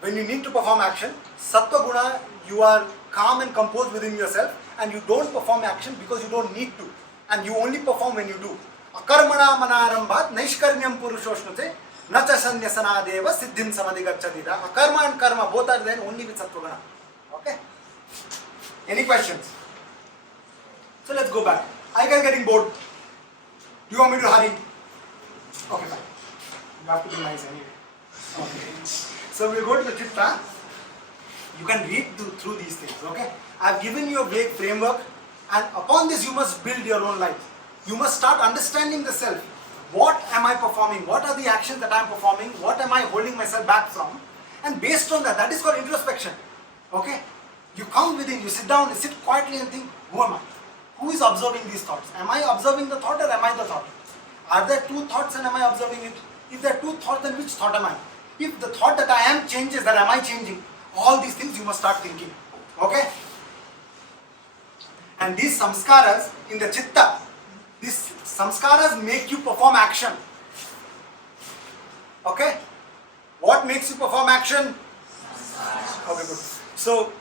When you need to perform action, Sattva Guna, you are calm and composed within yourself, and you don't perform action because you don't need to, and you only perform when you do. Akarmana manarambhat naishkarmyam purushoshnuте nacha sanyasana deva siddhim samadhigachatita. Akarma and karma both are there only with Sattva Guna. Okay? Any questions? So let's go back. I am getting bored. Do you want me to hurry? Okay, fine. You have to be nice anyway. Okay. So we'll go to the Chitta. You can read through these things, okay? I've given you a vague framework, and upon this you must build your own life. You must start understanding the self. What am I performing? What are the actions that I am performing? What am I holding myself back from? And based on that, that is called introspection. Okay? You come within, you sit down, you sit quietly and think, who am I? Who is observing these thoughts? Am I observing the thought or am I the thought? Are there two thoughts and am I observing it? If there are two thoughts, then which thought am I? If the thought that I am changes, then am I changing? All these things you must start thinking. Okay? And these samskaras in the chitta, these samskaras make you perform action. Okay? What makes you perform action? Okay, good. So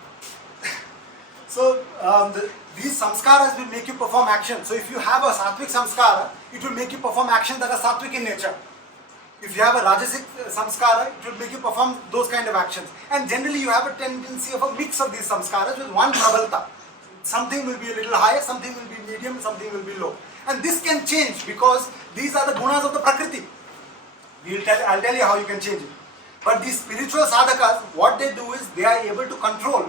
these samskaras will make you perform action. So if you have a sattvic samskara, it will make you perform actions that are sattvic in nature. If you have a rajasic samskara, it will make you perform those kind of actions. And generally you have a tendency of a mix of these samskaras with one prabalta. Something will be a little higher, something will be medium, something will be low. And this can change because these are the gunas of the Prakriti. I'll tell you how you can change it. But these spiritual sadhakas, what they do is they are able to control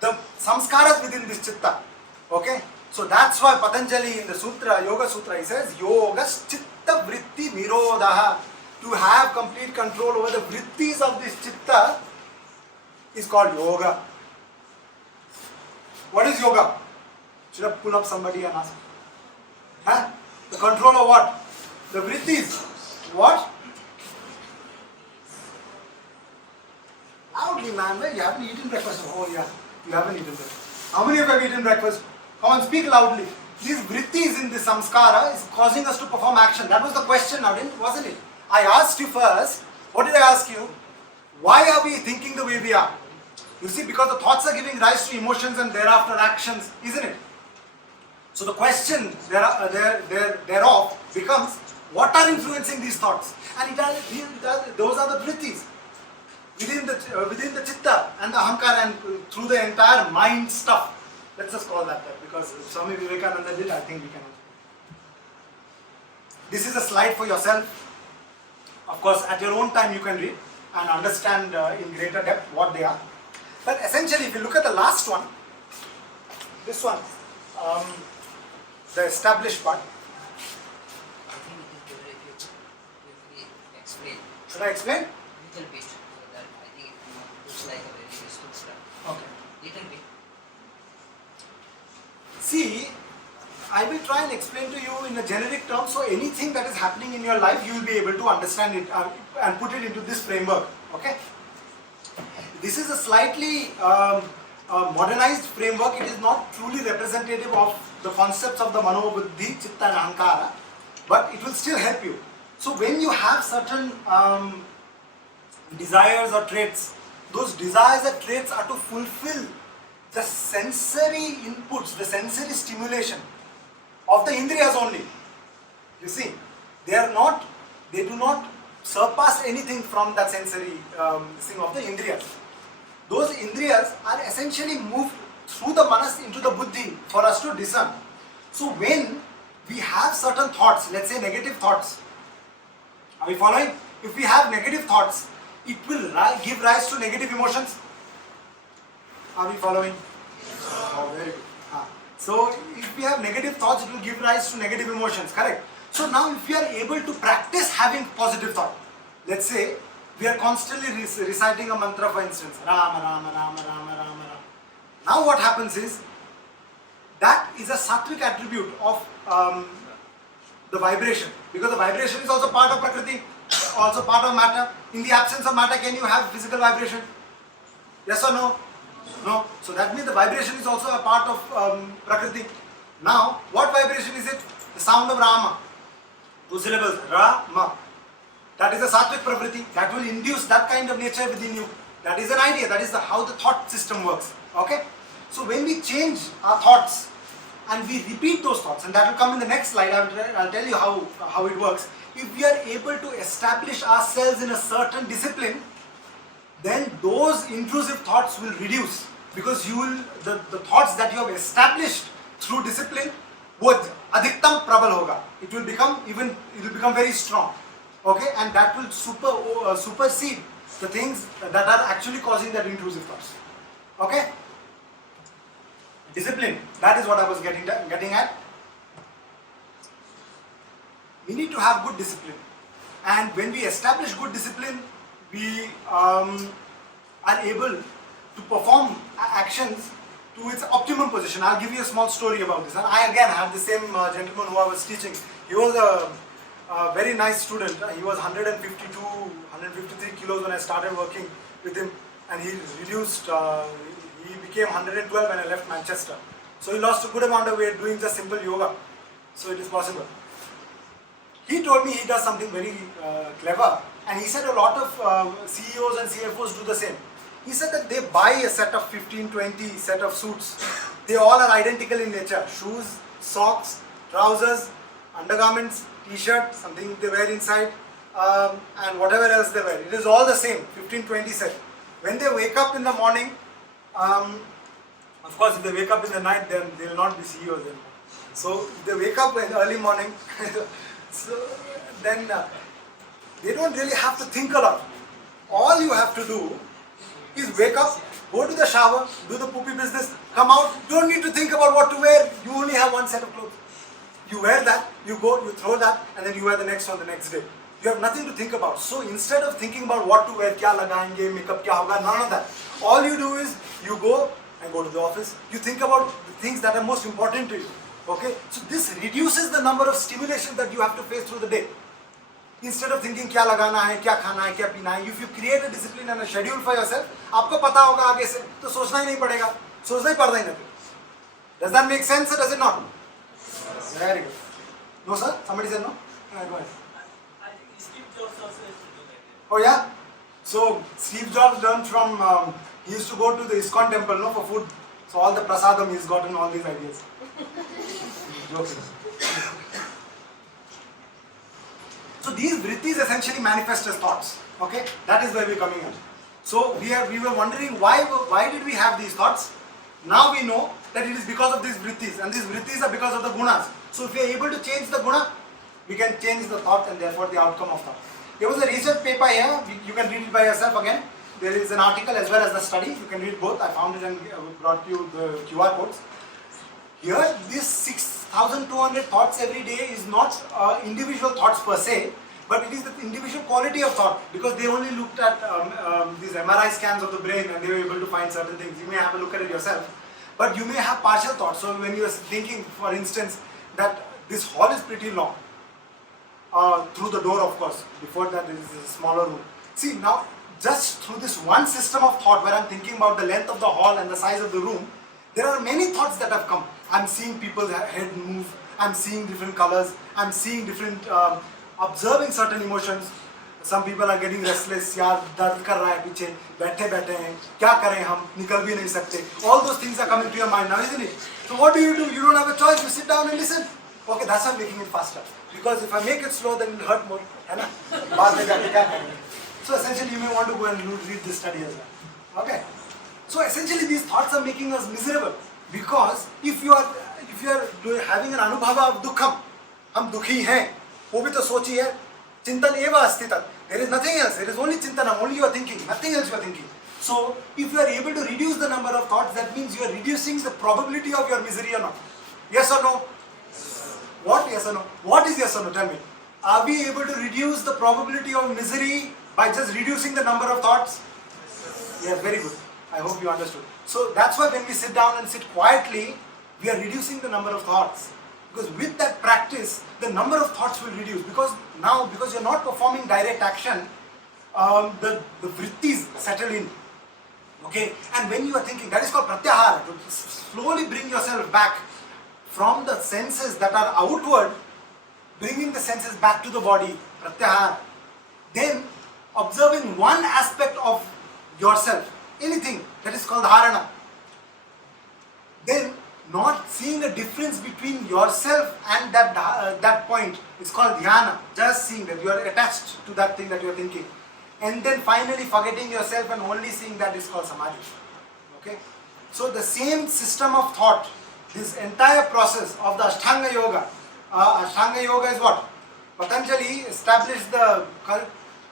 the samskaras within this chitta. Okay? So that's why Patanjali in the Sutra, Yoga Sutra, he says, Yogas chitta vritti nirodha. To have complete control over the vrittis of this chitta is called yoga. What is yoga? Should I pull up somebody and ask? Huh? The control of what? The vrittis. What? Loudly, man. You haven't eaten breakfast. Oh yeah, you haven't eaten breakfast. How many of you have eaten breakfast? Come on, speak loudly. These vrittis in this samskara is causing us to perform action. That was the question now, wasn't it? I asked you first, what did I ask you? Why are we thinking the way we are? You see, because the thoughts are giving rise to emotions and thereafter actions, isn't it? So the question thereof becomes, what are influencing these thoughts? And those are the vrittis within the chitta and the ahankara and through the entire mind stuff. Let's just call that because Swami Vivekananda did, I think we can. This is a slide for yourself. Of course, at your own time you can read and understand in greater depth what they are. But essentially, if you look at the last one, this one, the established part. I think it is better if you explain. Should I explain? Little bit, so that I think it looks like a very useful stuff. Okay. Little bit. See, I will try and explain to you in a generic term, so anything that is happening in your life, you will be able to understand it and put it into this framework. Okay. This is a slightly modernized framework. It is not truly representative of the concepts of the Mano, Buddhi, Chitta and Ahankara, but it will still help you. So when you have certain desires or traits, those desires or traits are to fulfill the sensory inputs, the sensory stimulation of the indriyas only. You see, they do not surpass anything from that sensory thing of the indriyas. Those indriyas are essentially moved through the manas into the buddhi for us to discern. So when we have certain thoughts, let's say negative thoughts, are we following? If we have negative thoughts, it will give rise to negative emotions. Are we following? Oh, very good. So if we have negative thoughts, it will give rise to negative emotions, correct? So now if we are able to practice having positive thought, let's say we are constantly reciting a mantra, for instance, Rama, Rama, Rama, Rama, Rama, Rama. Now what happens is, that is a sattvic attribute of the vibration, because the vibration is also part of Prakriti, also part of matter. In the absence of matter, can you have physical vibration? Yes or no? No. So that means the vibration is also a part of Prakriti. Now, what vibration is it? The sound of Rama. 2 syllables, Rama. That is a sattvic pravriti. That will induce that kind of nature within you. That is an idea. That is how the thought system works. Okay? So when we change our thoughts and we repeat those thoughts, and that will come in the next slide, I'll tell you how it works. If we are able to establish ourselves in a certain discipline, then those intrusive thoughts will reduce, because the thoughts that you have established through discipline would adhiktam prabal hoga. It will become very strong. Okay, and that will supersede the things that are actually causing that intrusive thoughts. Okay, discipline. That is what I was getting at. We need to have good discipline, and when we establish good discipline, we are able to perform actions to its optimum position. I'll give you a small story about this. And I again have the same gentleman who I was teaching. He was a very nice student. He was 152, 153 kilos when I started working with him, and he reduced, he became 112 when I left Manchester. So he lost a good amount of weight doing just simple yoga. So it is possible. He told me he does something very clever, and he said a lot of CEOs and CFOs do the same. He said that they buy a set of 15, 20 set of suits. They all are identical in nature. Shoes, socks, trousers, undergarments, t-shirt, something they wear inside, and whatever else they wear. It is all the same, 15, 20 set. When they wake up in the morning, of course if they wake up in the night, then they will not be CEOs anymore. So if they wake up in the early morning, then they don't really have to think a lot. All you have to do is wake up, go to the shower, do the poopy business, come out. You don't need to think about what to wear. You only have one set of clothes. You wear that, you go, you throw that, and then you wear the next one the next day. You have nothing to think about. So instead of thinking about what to wear, kya lagayenge, makeup kya hoga, none of that. All you do is you go and go to the office. You think about the things that are most important to you. Okay? So this reduces the number of stimulations that you have to face through the day. Instead of thinking क्या लगाना है, क्या खाना है, क्या पीना है, if you create a discipline and a schedule for yourself, आपको पता होगा आगे से, तो सोचना ही नहीं पड़ेगा, सोचना ही पड़ता ही नहीं. Does that make sense or does it not? Very good. No sir? Somebody said no? Go ahead. I think Steve Jobs also used to do that. Oh yeah? So Steve Jobs learned from, he used to go to the ISKCON temple, no, for food. So all the prasadam he's gotten all these ideas. Joking. So these vrittis essentially manifest as thoughts. Okay, that is where we're coming in. So we were wondering why did we have these thoughts? Now we know that it is because of these vrittis, and these vrittis are because of the gunas. So if we are able to change the guna, we can change the thought and therefore the outcome of thought. There was a research paper here. You can read it by yourself again. There is an article as well as the study. You can read both. I found it and brought you the QR codes. Here, this 6,200 thoughts every day is not individual thoughts per se, but it is the individual quality of thought, because they only looked at these MRI scans of the brain and they were able to find certain things. You may have a look at it yourself, but you may have partial thoughts. So when you are thinking, for instance, that this hall is pretty long. Through the door, of course. Before that, there is a smaller room. See, now, just through this one system of thought where I'm thinking about the length of the hall and the size of the room, there are many thoughts that have come. I'm seeing people's head move. I'm seeing different colors. I'm seeing different, observing certain emotions. Some people are getting restless. यार दर्द कर रहा है पीछे बैठे बैठे हैं क्या करें हम निकल भी नहीं सकते. All those things are coming to your mind now, isn't it? So what do? You don't have a choice. You sit down and listen. Okay, that's why I'm making it faster. Because if I make it slow, then it will hurt more. है ना? बाद में जाके क्या करेंगे? So essentially, you may want to go and read this study as well. Okay. So essentially, these thoughts are making us miserable because if you are having an anubhava of dukkham, हम दुखी हैं, वो भी तो सोची है. चिंतन एव अस्ति तत्. There is nothing else. There is only chintanam. Only you are thinking. Nothing else you are thinking. So if you are able to reduce the number of thoughts, that means you are reducing the probability of your misery or not. Yes or no? What? Yes or no? What is yes or no? Tell me. Are we able to reduce the probability of misery by just reducing the number of thoughts? Yes, very good. I hope you understood. So that's why when we sit down and sit quietly, we are reducing the number of thoughts. Because with that practice, the number of thoughts will reduce. Because you're not performing direct action, the vrittis settle in. Okay? And when you are thinking, that is called pratyahara. To slowly bring yourself back from the senses that are outward, bringing the senses back to the body, pratyahara. Then observing one aspect of yourself, anything, that is called dharana. Then not seeing a difference between yourself and that point, it's called dhyana. Just seeing that you are attached to that thing that you are thinking. And then finally forgetting yourself and only seeing that is called samadhi. Okay? So the same system of thought, this entire process of the Ashtanga Yoga. Ashtanga Yoga is what? Patanjali established the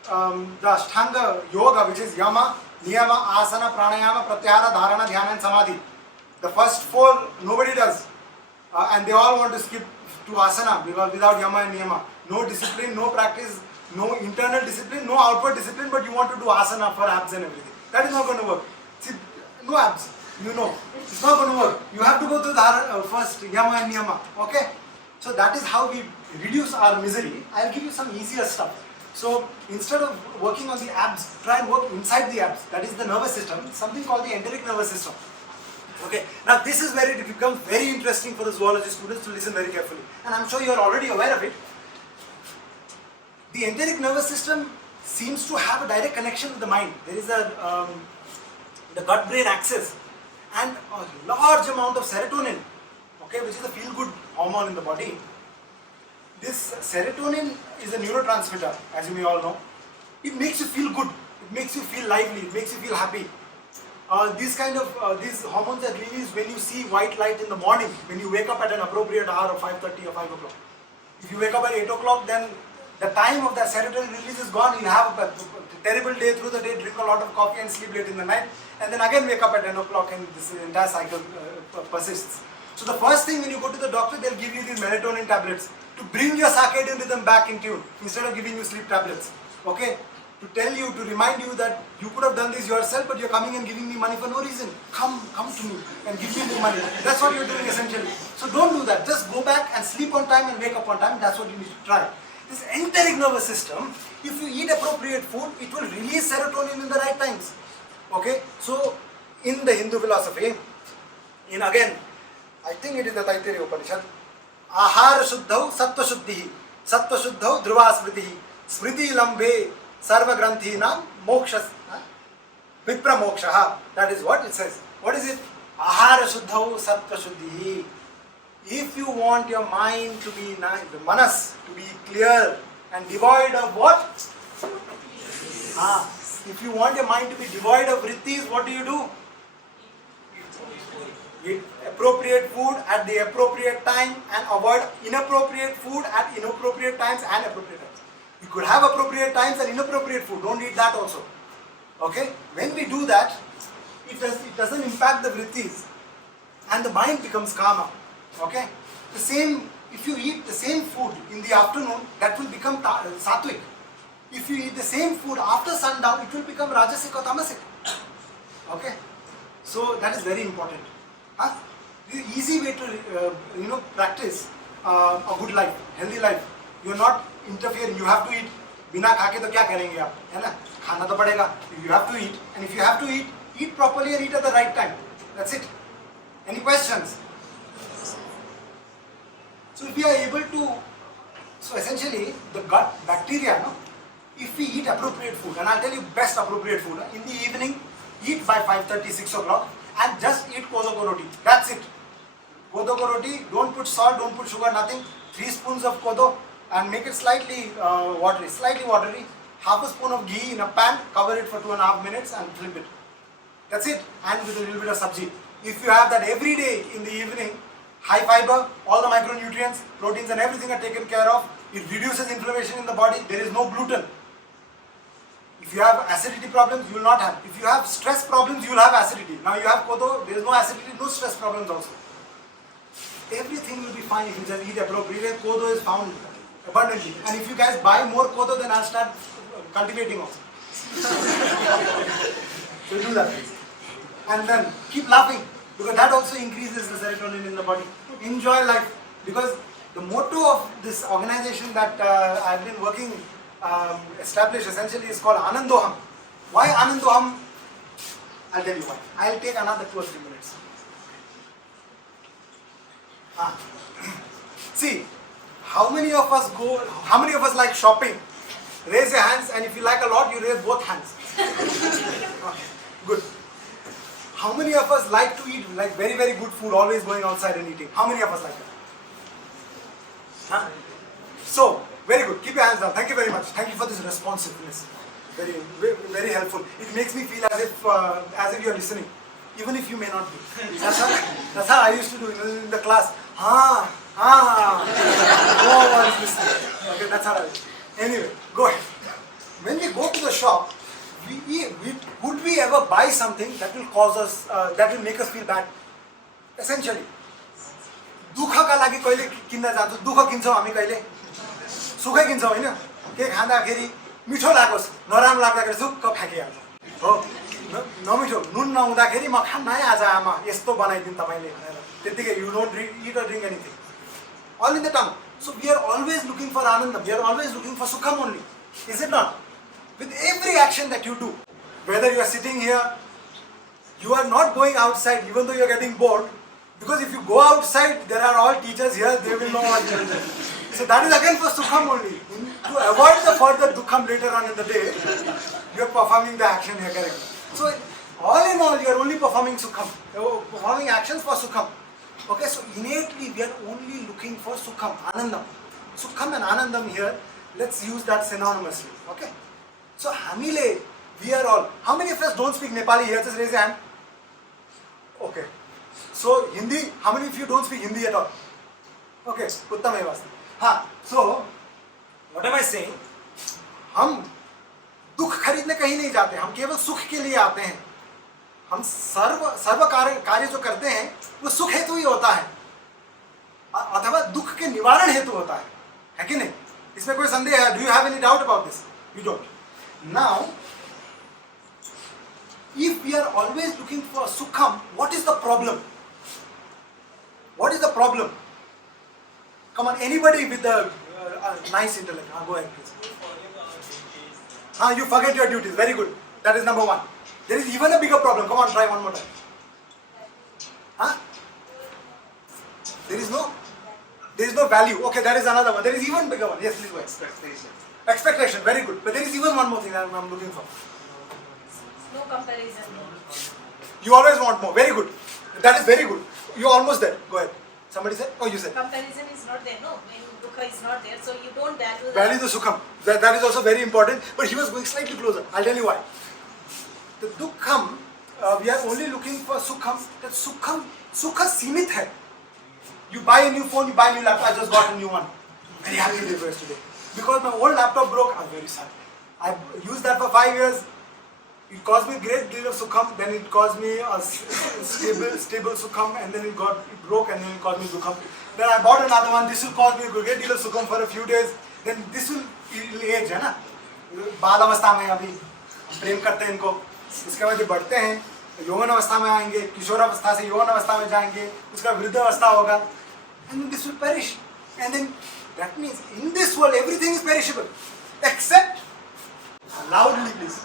Ashtanga Yoga, which is Yama, Niyama, Asana, Pranayama, Pratyahara, Dharana, Dhyana and Samadhi. The first four nobody does. And they all want to skip to Asana because without Yama and Niyama. No discipline, no practice, no internal discipline, no outward discipline, but you want to do Asana for abs and everything. That is not going to work. See, no abs, you know. It's not going to work. You have to go through the first Yama and Niyama. Okay? So that is how we reduce our misery. I'll give you some easier stuff. So instead of working on the abs, try and work inside the abs. That is the nervous system. Something called the enteric nervous system. Okay. Now this is where it becomes very interesting for the zoology students to listen very carefully. And I'm sure you are already aware of it. The enteric nervous system seems to have a direct connection with the mind. There is the gut-brain axis and a large amount of serotonin, okay, which is a feel-good hormone in the body. This serotonin is a neurotransmitter, as you may all know. It makes you feel good. It makes you feel lively. It makes you feel happy. These hormones are released when you see white light in the morning, when you wake up at an appropriate hour of 5:30 or 5 o'clock. If you wake up at 8 o'clock, then the time of that serotonin release is gone. You have a terrible day through the day, drink a lot of coffee and sleep late in the night, and then again wake up at 10 o'clock and this entire cycle persists. So the first thing when you go to the doctor, they'll give you these melatonin tablets to bring your circadian rhythm back in tune instead of giving you sleep tablets. Okay? To tell you, to remind you that you could have done this yourself, but you're coming and giving me money for no reason. Come to me and give me more money. That's what you're doing essentially. So don't do that. Just go back and sleep on time and wake up on time. That's what you need to try. This enteric nervous system, if you eat appropriate food, it will release serotonin in the right times. Okay? So in the Hindu philosophy, I think it is the Taittiriya Upanishad, Ahara Shuddhau Sattva Shuddhihi, Sattva Shuddhau Dhruva Smritihi, Smriti Lambe Sarva Granthina Moksha Vipra Moksha. That is what it says. What is it? Ahara Shuddhau Sattva Shuddhihi. If you want your mind to be nice, the manas to be clear and devoid of what? If you want your mind to be devoid of vrittis, what do? Eat appropriate food at the appropriate time and avoid inappropriate food at inappropriate times and appropriate times. You could have appropriate times and inappropriate food. Don't eat that also. Okay? When we do that, it doesn't impact the vrittis and the mind becomes calmer. Okay? The same, if you eat the same food in the afternoon, that will become sattvic. If you eat the same food after sundown, it will become rajasic or tamasic. Okay? So that is very important. The easy way to practice a good life, healthy life. You are not interfering. You have to eat. बिना खा के तो क्या करेंगे आप, है ना? खाना तो पड़ेगा. You have to eat, and if you have to eat, eat properly and eat at the right time. That's it. Any questions? So if we are able to, so essentially the gut bacteria, no? If we eat appropriate food, and I'll tell you best appropriate food, in the evening, eat by 5:30, 6 o'clock, and just eat kodo ko roti. That's it. Kodo ko roti, don't put salt, don't put sugar, nothing. 3 spoons of kodo, and make it slightly watery. Half a spoon of ghee in a pan, cover it for 2.5 minutes and flip it. That's it. And with a little bit of sabji. If you have that every day in the evening, high fiber, all the micronutrients, proteins and everything are taken care of. It reduces inflammation in the body. There is no gluten. If you have acidity problems, you will not have. If you have stress problems, you will have acidity. Now you have kodo, there is no acidity, no stress problems also. Everything will be fine if you just eat appropriately. Kodo is found abundantly. And if you guys buy more kodo, then I'll start cultivating also. So do that. And then keep laughing, because that also increases the serotonin in the body. Enjoy life, because the motto of this organization that I've been working established essentially is called Anandoham. Why Anandoham? I'll tell you why. I'll take another 2 or 3 minutes. See, how many of us like shopping? Raise your hands, and if you like a lot, you raise both hands. Okay, good. How many of us like to eat like very, very good food, always going outside and eating? How many of us like that? Huh? So, very good. Keep your hands down. Thank you very much. Thank you for this responsiveness. Very, very, very helpful. It makes me feel as if you are listening, even if you may not be. That's how I used to do in the class. No one is listening. Okay, that's how I do. Anyway, go ahead. When we go to the shop, would we ever buy something that will cause us, that will make us feel bad? Essentially, दुःखका लागि कहिले किन्न जान्छौँ, दुःख किन्छौँ हामी कहिले, सुखै किन्छौँ हैन? के खाँदाखेरि मिठो लागोस्, नराम्रो लाग्दाखेरि सुक्क फ्याँकिहाल्छ. हो, नमिठो नुन नहुँदाखेरि म खान्न है आज आमा, यस्तो बनाइदिनु तपाईले भनेर. त्यतिकै you don't eat or drink anything. All in the tongue. So we are always looking for anandam. We are always looking for sukham only. Is it not? With every action that you do, whether you are sitting here, you are not going outside even though you are getting bored, because if you go outside, there are all teachers here, they will know what you are doing. So that is again for sukham only. To avoid the further dukham later on in the day, you are performing the action here, correct? So all in all, you are only performing sukham. You are performing actions for sukham. Okay, so innately we are only looking for sukham, anandam. Sukham and anandam here, let's use that synonymously. Okay? So हामीले, we are all, how many of us don't speak Nepali here? Just raise your hand. Okay. So Hindi, how many of you don't speak Hindi at all? Okay, उत्तम है बस. हाँ, so what am I saying? हम दुख खरीदने कहीं नहीं जाते, हम केवल सुख के लिए आते हैं. हम सर्व कार्य जो करते हैं वो सुख हेतु ही होता है, अथवा दुख के निवारण हेतु होता है कि नहीं? इसमें कोई संदेह है? Do you have any doubt about this? You don't. Now, if we are always looking for sukham, what is the problem? What is the problem? Come on, anybody with a nice intellect, go ahead please. You forget your duties. Very good. That is number one. There is even a bigger problem. Come on, try one more time. There is no value. Okay, that is another one. There is even bigger one. Yes, please go ahead. Expectation. Very good. But there is even one more thing that I am looking for. No comparison. You always want more. Very good. That is very good. You are almost there. Go ahead. Somebody said? Oh, you said. Comparison is not there. No, dukha is not there. So you don't value. Value the sukham. That is also very important. But he was going slightly closer. I'll tell you why. The dukham, we are only looking for sukham. That sukham, sukha simit hai. You buy a new phone, you buy a new laptop. I just got a new one. Very happy with it today. Because my old laptop broke, I'm very sad. I used that for 5 years. It caused me a great deal of sukham. Then it caused me a stable sukham, and then it broke, and then it caused me dukham. Then I bought another one. This will cause me a great deal of sukham for a few days. Then this will age, है ना? बाल अवस्था में अभी प्रेम करते हैं इनको. इसके बाद ये बढ़ते हैं, यौवन अवस्था में आएंगे, किशोर अवस्था से यौवन अवस्था में जाएंगे, उसका वृद्ध अवस्था होगा, and this will perish. And then that means in this world everything is perishable except, loudly please,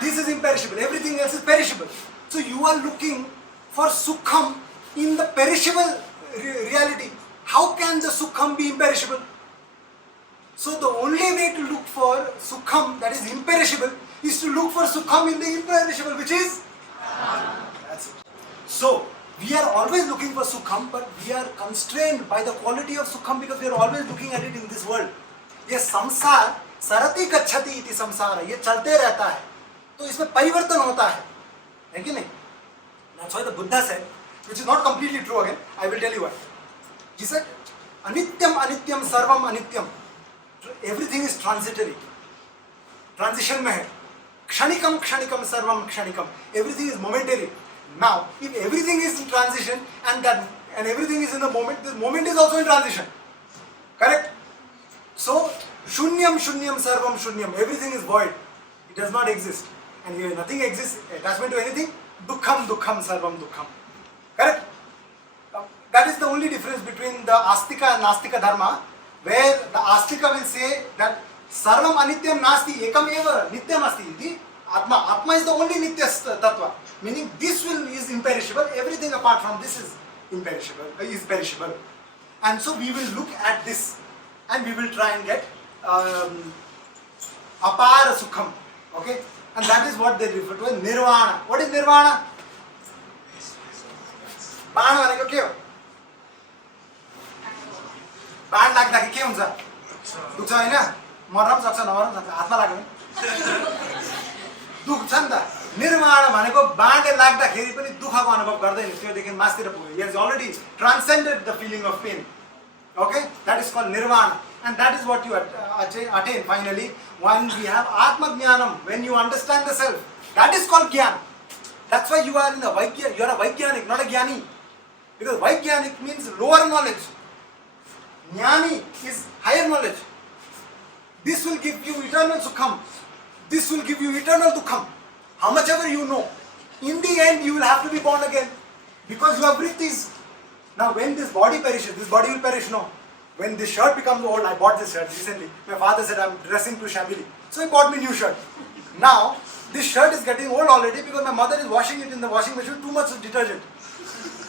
this is imperishable, everything else is perishable. So you are looking for sukham in the perishable reality. How can the sukham be imperishable? So the only way to look for sukham that is imperishable is to look for sukham in the imperishable, which is? That's it. So we are always looking for sukham, but we are constrained by the quality of sukham because we are always looking at it in this world. ये संसार सरति गच्छति इति संसार, ये चलते रहता है, तो इसमें परिवर्तन होता है कि नहीं? That's why the Buddha said, which is not completely true again, I will tell you why. He said, anityam anityam sarvam anityam. Everything is transitory. Transition में है. क्षणिकम क्षणिकम सर्वम क्षणिकम. Everything is momentary. Now, if everything is in transition and everything is in the moment, this moment is also in transition. Correct? So, shunyam shunyam sarvam shunyam. Everything is void. It does not exist. And here nothing exists. Attachment to anything, dukkham dukkham sarvam dukkham. Correct? That is the only difference between the Astika and Nastika dharma, where the Astika will say that sarvam anityam nasti ekam eva nityam asti iti. Atma is the only nitya tattva, meaning this is imperishable, everything apart from this is is perishable. And so we will look at this and we will try and get apara sukham, okay? And that is what they refer to as nirvana. What is nirvana? बाण वाले को क्या हो? बाण लाग्दाखेरि के हुन्छ? दुख्छ हैन? मर्न पनि सक्छ नमर्न पनि सक्छ, हातमा लाग्यो भने दुख्छ नि त. निर्वाण भनेको बाणले लाग्दाखेरि पनि दुःखको अनुभव गर्दैन, त्योदेखि मास्तिर पुग्यो. He has already transcended the feeling of pain. Okay? That is called nirvana. And that is what you attain finally when we have atma jnanam, when you understand the self. That is called gyan. That's why you are in a you are a Vaigyanik, not a Gyani. Because Vaigyanik means lower knowledge. Jnani is higher knowledge. This will give you eternal sukham. This will give you eternal dukkham. How much ever you know. In the end, you will have to be born again. Because you have vrittis. Now, when this body perishes, this body will perish, no. When this shirt becomes old, I bought this shirt recently. My father said, I'm dressing too shabbily. So he bought me a new shirt. Now, this shirt is getting old already because my mother is washing it in the washing machine, too much detergent.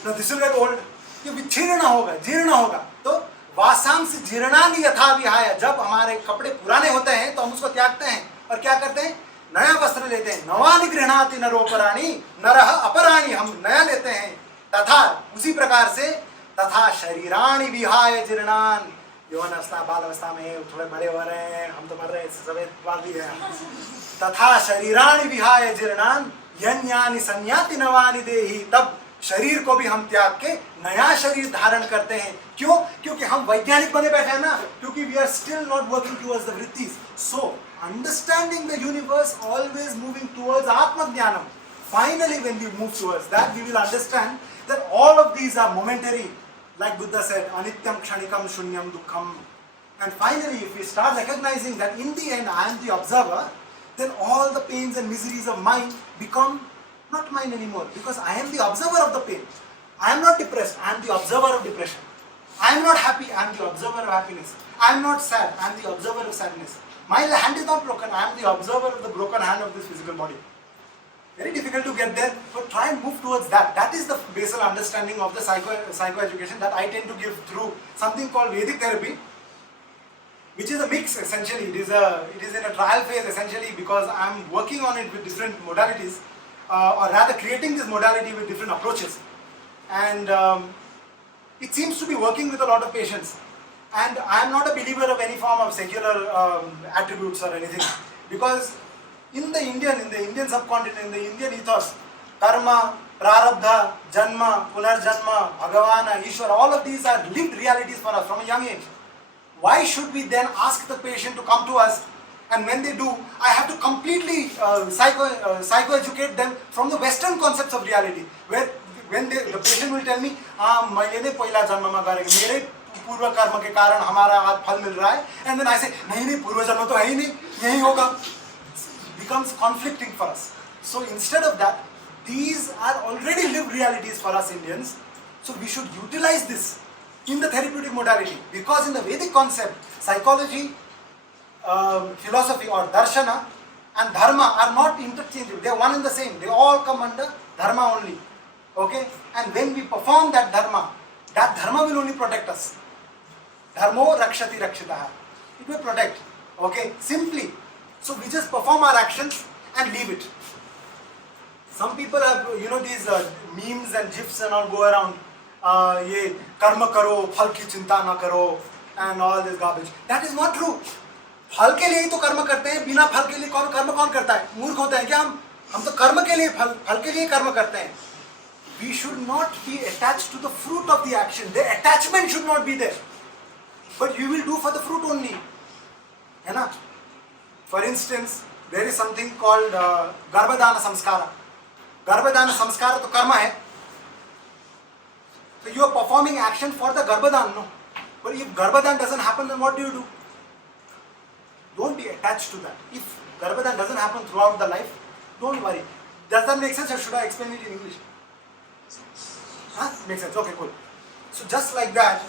Now this will get old. ये विच्छिन्न होगा, जीर्ण होगा. तो वासांस जीर्णानि यथा विहाय, जब हमारे कपड़े पुराने होते हैं तो हम उसको त्यागते हैं और क्या करते हैं? नया वस्त्र लेते हैं. नवानि गृह्णाति नरोपराणि नरः अपराणि, हम नया लेते हैं. तथा उसी प्रकार से तथा शरीराणि विहाय जीर्णान, यौवन अवस्था बाल अवस्था में थोड़े बड़े हो रहे हैं, हम तो मर रहे हैं, सफेद बाल भी है. तथा शरीराणि विहाय जीर्णान यन्यानि संयाति नवानि देहि, तब शरीर को भी हम त्याग के नया शरीर धारण करते हैं. क्यों? क्योंकि हम वैज्ञानिक बने बैठे हैं ना, क्योंकि we are still not working towards the वृत्तिस. So understanding the universe, always moving towards आत्मज्ञानम. Finally, when we move towards that, we will understand that all of these are momentary. Like Buddha said, anityam kshanikam shunyam dukkham. And finally, if we start recognizing that in the end I am the observer, then all the pains and miseries of mine become not mine anymore, because I am the observer of the pain. I am not depressed, I am the observer of depression. I am not happy, I am the observer of happiness. I am not sad, I am the observer of sadness. My hand is not broken, I am the observer of the broken hand of this physical body. Very difficult to get there, but try and move towards that. That is the basal understanding of the psychoeducation that I tend to give through something called Vedic therapy, which is a mix essentially. It is in a trial phase essentially because I am working on it with different modalities, or rather creating this modality with different approaches. And it seems to be working with a lot of patients. And I am not a believer of any form of secular attributes or anything, because in the Indian subcontinent, in the Indian ethos, karma, prarabdha, janma, punarjanma, bhagavana, Ishwar, all of these are lived realities for us from a young age. Why should we then ask the patient to come to us, and when they do, I have to completely psychoeducate them from the Western concepts of reality, where when the patient will tell me, मैले नै पहिला जन्ममा गरेको मेरै पूर्व कर्म के कारण हमारा आज फल मिल रहा है, and then I say, नहीं पूर्व जन्म तो है ही नहीं, यही होगा. Becomes conflicting for us. So instead of that, these are already lived realities for us Indians. So we should utilize this in the therapeutic modality. Because in the Vedic concept, psychology, philosophy or darshana and dharma are not interchangeable. They are one and the same. They all come under dharma only. Okay? And when we perform that dharma will only protect us. Dharmo rakshati rakshitaha. It will protect. Okay? Simply. So we just perform our actions and leave it. Some people have, these memes and gifs and all go around. Ye karma karo, phal ki chinta na karo, and all this garbage. That is not true. फल के लिए ही तो कर्म करते हैं, बिना फल के लिए कर्म कौन करता है? मूर्ख होते हैं क्या हम तो कर्म के लिए फल के लिए कर्म करते हैं. We should not be attached to the fruit of the action. The attachment should not be there. But you will do for the fruit only. है ना? For instance, there is something called गर्भदान संस्कार. गर्भदान संस्कार तो कर्म है. So you are performing action for the गर्भदान, no? But if गर्भदान doesn't happen, then what do? Don't be attached to that. If Garbhadan doesn't happen throughout the life, don't worry. Does that make sense or should I explain it in English? Huh? Makes sense. Okay, cool. So just like that,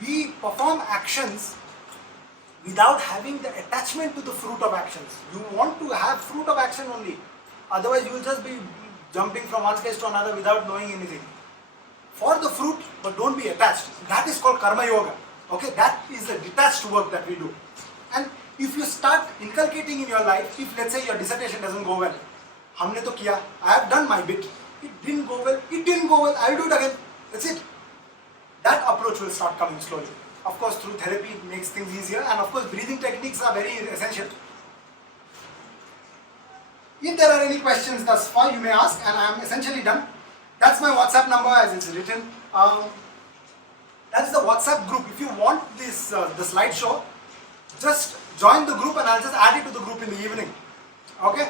we perform actions without having the attachment to the fruit of actions. You want to have fruit of action only. Otherwise you will just be jumping from one stage to another without knowing anything. For the fruit, but don't be attached. That is called karma yoga. Okay, that is the detached work that we do. And if you start inculcating in your life, if let's say your dissertation doesn't go well, हमने तो किया, I have done my bit, it didn't go well, I will do it again, that's it. That approach will start coming slowly. Of course, through therapy it makes things easier, and of course breathing techniques are very essential. If there are any questions thus far, you may ask, and I am essentially done. That's my WhatsApp number as it's written. That's the WhatsApp group. If you want this the slideshow, just join the group and I'll just add it to the group in the evening. Okay?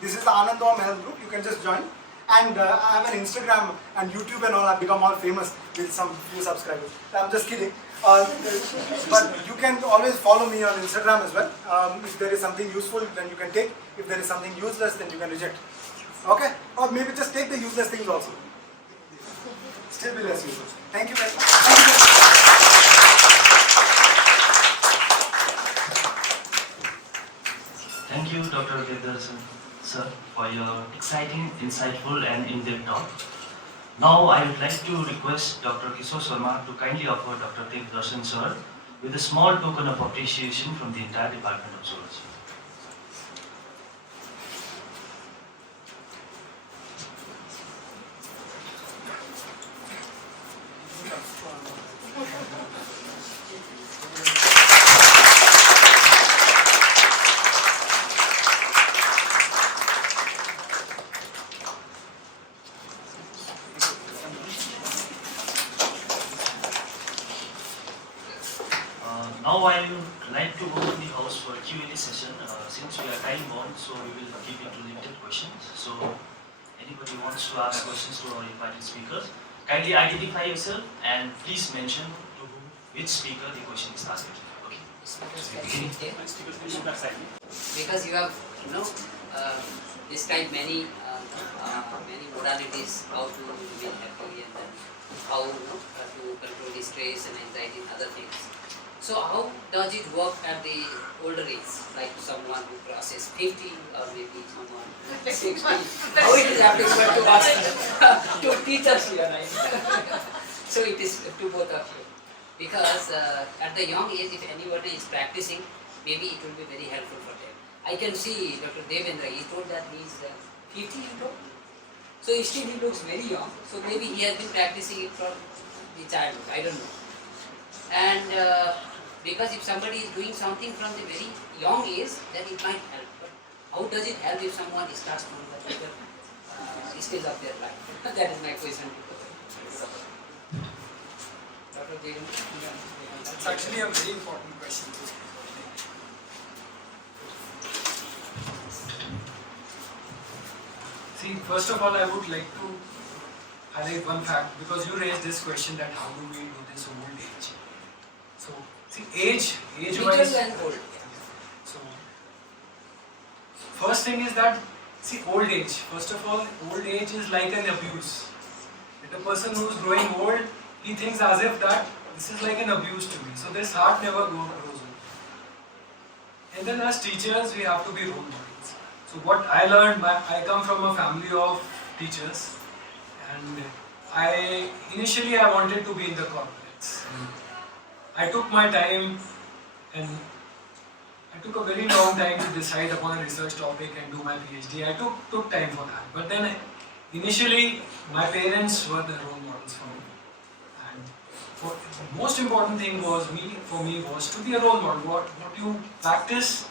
This is the Anandoham health group. You can just join. And I have an Instagram and YouTube and all. I've become all famous with some few subscribers. I'm just kidding. But you can always follow me on Instagram as well. If there is something useful, then you can take. If there is something useless, then you can reject. Okay? Or maybe just take the useless things also. Still be less useful. Thank you very much. Thank you, Dr. Devdarshan, sir, for your exciting, insightful and in-depth talk. Now I would like to request Dr. Kishore Sharma to kindly offer Dr. Devdarshan sir with a small token of appreciation from the entire Department of Zoology. Now I would like to open the house for a Q&A session. Since we are time bound, so we will keep it to limited questions. So anybody wants to ask questions to our invited speakers, kindly identify yourself and please mention to which speaker the question is asked. Okay. Because you have, described many modalities how to be happy and then how to control the stress and anxiety and other things. So how does it work at the older age, like someone who crosses 50 or maybe someone 60? How it is applicable to us, to teachers here, right? So it is to both of you. Because at the young age, if anybody is practicing, maybe it will be very helpful for them. I can see Dr. Devendra, he told that he is 50 you know. So still he looks very young. So maybe he has been practicing it from the childhood, I don't know. And because if somebody is doing something from the very young age, then it might help. But how does it help if someone starts from the later stage of their life? That is my question. Dr. Devendra? It's actually a very important question. See, first of all, I would like to highlight one fact, because you raised this question that how do we do this old age. So, see, age-wise. And old. So, first thing is that, see, old age. First of all, old age is like an abuse. If a person who is growing old, he thinks as if that this is like an abuse to me. So this heart never grows over. And then as teachers, we have to be role models. So what I learned, I come from a family of teachers, and initially I wanted to be in the corporates. I took my time, and I took a very long time to decide upon a research topic and do my PhD. I took time for that. But then initially my parents were the role models for me. And the most important thing for me was to be a role model. What you practice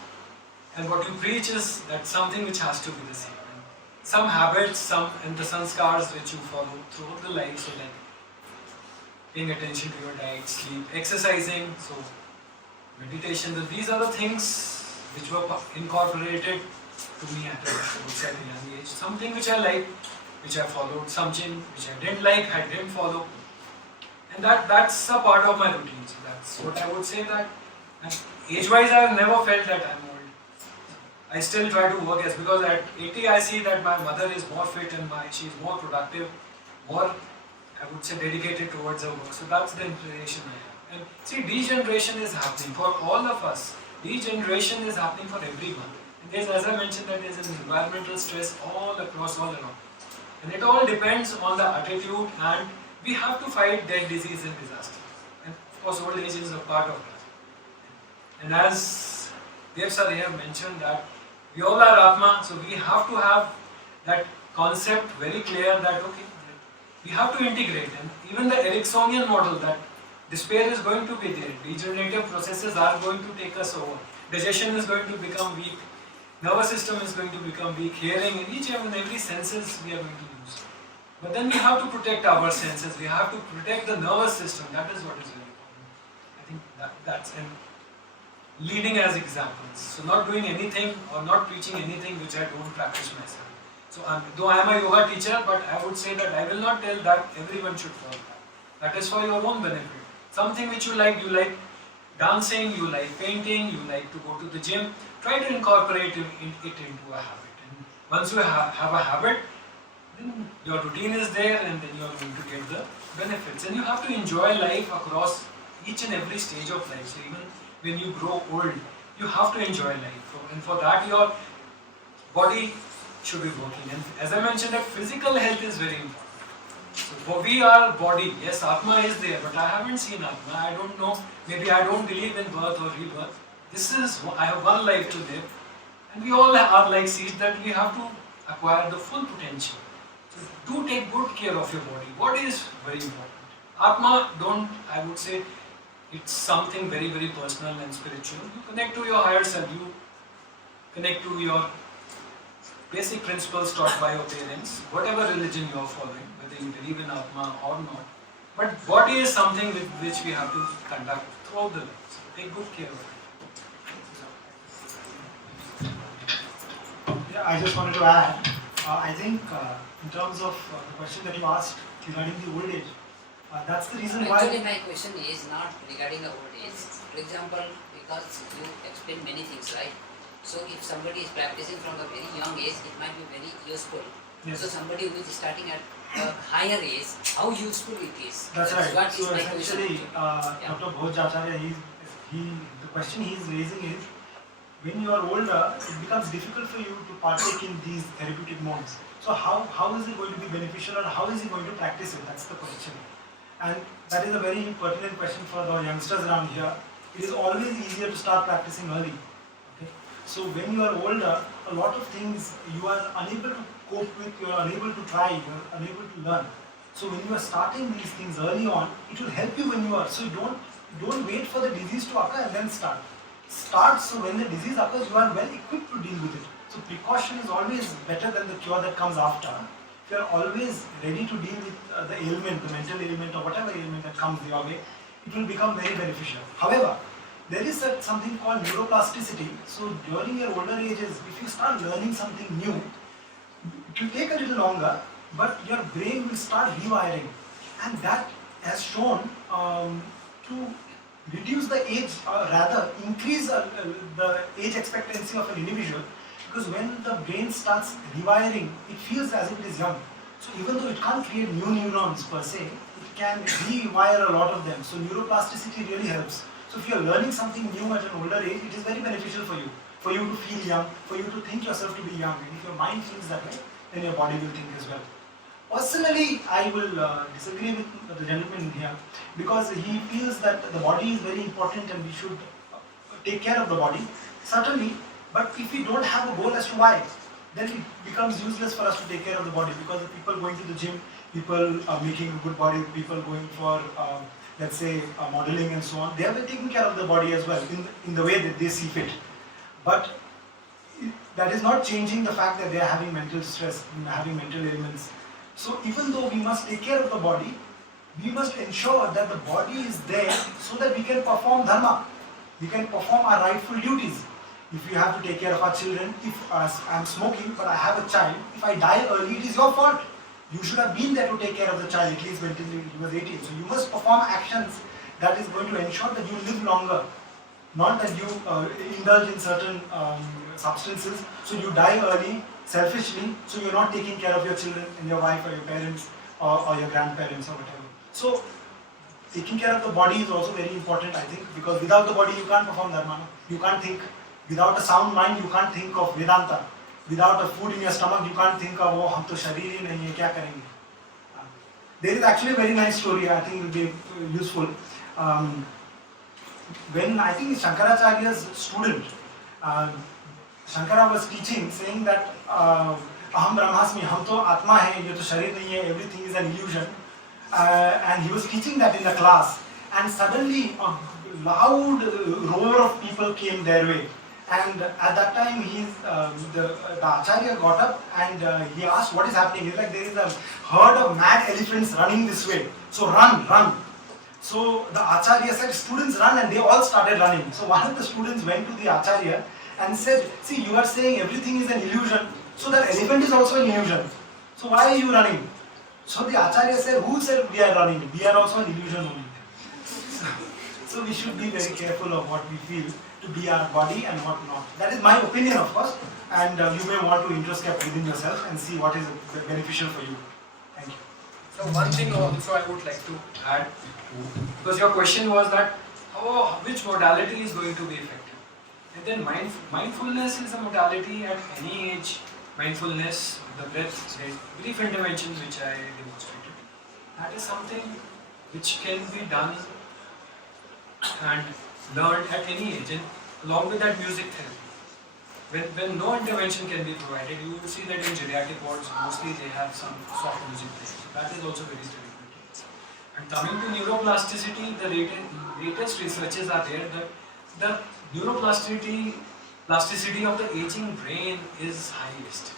and what you preach is that's something which has to be the same. And some habits, and the sanskars which you follow throughout the life, so like paying attention to your diet, sleep, exercising, so meditation, these are the things which were incorporated to me at a young age. Something which I liked, which I followed, something which I didn't like, I didn't follow. And that's a part of my routine. So that's what I would say that age-wise I have never felt that I'm old. I still try to work because at 80 I see that my mother is more fit and she is more productive, more, I would say, dedicated towards her work. So that's the inspiration I have. And see, degeneration is happening for all of us. Degeneration is happening for everyone. And there's, as I mentioned, that there's an environmental stress all across, all around. And it all depends on the attitude, and we have to fight death, disease and disaster. And of course, old age is a part of that. And as Dev sir here mentioned that we all are Atma, so we have to have that concept very clear that, okay, we have to integrate. And even the Ericksonian model that despair is going to be there, degenerative processes are going to take us over, digestion is going to become weak, nervous system is going to become weak, hearing, in each and every senses we are going to lose. But then we have to protect our senses, we have to protect the nervous system, that is what is very important. I think that's and leading as examples. So not doing anything or not preaching anything which I don't practice myself. So though I am a yoga teacher, but I would say that I will not tell that everyone should follow that. That is for your own benefit. Something which you like dancing, you like painting, you like to go to the gym, try to incorporate it into a habit. And once you have a habit, then your routine is there and then you are going to get the benefits. And you have to enjoy life across each and every stage of life. So even when you grow old, you have to enjoy life. And for that your body should be working. And as I mentioned, that physical health is very important. So we are body, yes, Atma is there, but I haven't seen Atma. I don't know, maybe I don't believe in birth or rebirth. I have one life to live, and we all are like seeds that we have to acquire the full potential. So do take good care of your body. Body is very important. Atma, I would say, it's something very, very personal and spiritual. You connect to your higher self, you connect to your basic principles taught by your parents, whatever religion you are following, whether you believe in Atma or not. But body is something with which we have to conduct throughout the life. So take good care of it. Yeah, I just wanted to add, I think in terms of the question that you asked regarding the old age, that's the reason why... Actually, my question is not regarding the old age. For example, because you explain many things, right? So if somebody is practicing from a very young age, it might be very useful. Yes. So somebody who is starting at a higher age, how useful it is? That's right. What So is my essentially, question? Dr. Bhojacharya, the question he is raising is, when you are older, it becomes difficult for you to partake in these therapeutic modes. So how is it going to be beneficial, or how is he going to practice it? That's the question. And that is a very pertinent question for the youngsters around here. It is always easier to start practicing early. Okay? So when you are older, a lot of things you are unable to cope with, you are unable to try, you are unable to learn. So when you are starting these things early on, it will help you when you are. So don't wait for the disease to occur and then start. Start so when the disease occurs, you are well equipped to deal with it. So precaution is always better than the cure that comes after. If you are always ready to deal with the ailment, the mental ailment or whatever ailment that comes your way, it will become very beneficial. However, there is something called neuroplasticity. So during your older ages, if you start learning something new, it will take a little longer, but your brain will start rewiring. And that has shown to reduce the age, or rather increase the age expectancy of an individual, because when the brain starts rewiring, it feels as if it is young. So even though it can't create new neurons per se, it can rewire a lot of them. So neuroplasticity really helps. So if you are learning something new at an older age, it is very beneficial for you to feel young, for you to think yourself to be young. And if your mind feels that way, then your body will think as well. Personally, I will disagree with the gentleman here, because he feels that the body is very important and we should take care of the body. Certainly, but if we don't have a goal as to why, then it becomes useless for us to take care of the body, because the people going to the gym, people making a good body, people going for let's say modeling and so on, they have been taking care of the body as well in the way that they see fit. But that is not changing the fact that they are having mental stress, having mental ailments. So even though we must take care of the body, we must ensure that the body is there so that we can perform dharma, we can perform our rightful duties. If we have to take care of our children, if I'm smoking but I have a child, if I die early, it is your fault. You should have been there to take care of the child at least until he was 18. So you must perform actions that is going to ensure that you live longer, not that you indulge in certain substances, so you die early, selfishly, so you're not taking care of your children and your wife or your parents or your grandparents or whatever. So taking care of the body is also very important, I think, because without the body you can't perform dharma. You can't think. Without a sound mind you can't think of Vedanta. Without a food in your stomach you can't think of, oh, hum to sharir hi nahi hai, kya karenge. There is actually a very nice story, I think it will be useful. When I think Shankaracharya's student, Shankara was teaching, saying that aham brahmasmi, hum to atma hai, ye to sharir nahi hai, everything is an illusion. And he was teaching that in the class, and suddenly a loud roar of people came their way. And at that time, the Acharya got up and he asked, what is happening? He's like, there is a herd of mad elephants running this way. So run, run. So the Acharya said, students run, and they all started running. So one of the students went to the Acharya and said, see, you are saying everything is an illusion, so that elephant is also an illusion. So why are you running? So the Acharya said, who said we are running? We are also an illusion only. So we should be very careful of what we feel to be our body and what not. That is my opinion, of course, and you may want to introspect within yourself and see what is beneficial for you. Thank you. So one thing also I would like to add, because your question was that which modality is going to be effective. And then mindfulness is a modality at any age. Mindfulness, the breath, the brief interventions which I demonstrated, that is something which can be done and learned at any age, and along with that music therapy. When no intervention can be provided, you will see that in geriatric wards mostly they have some soft music therapy. So that is also very therapeutic. And coming to neuroplasticity, the latest researches are there that the neuroplasticity of the aging brain is highest.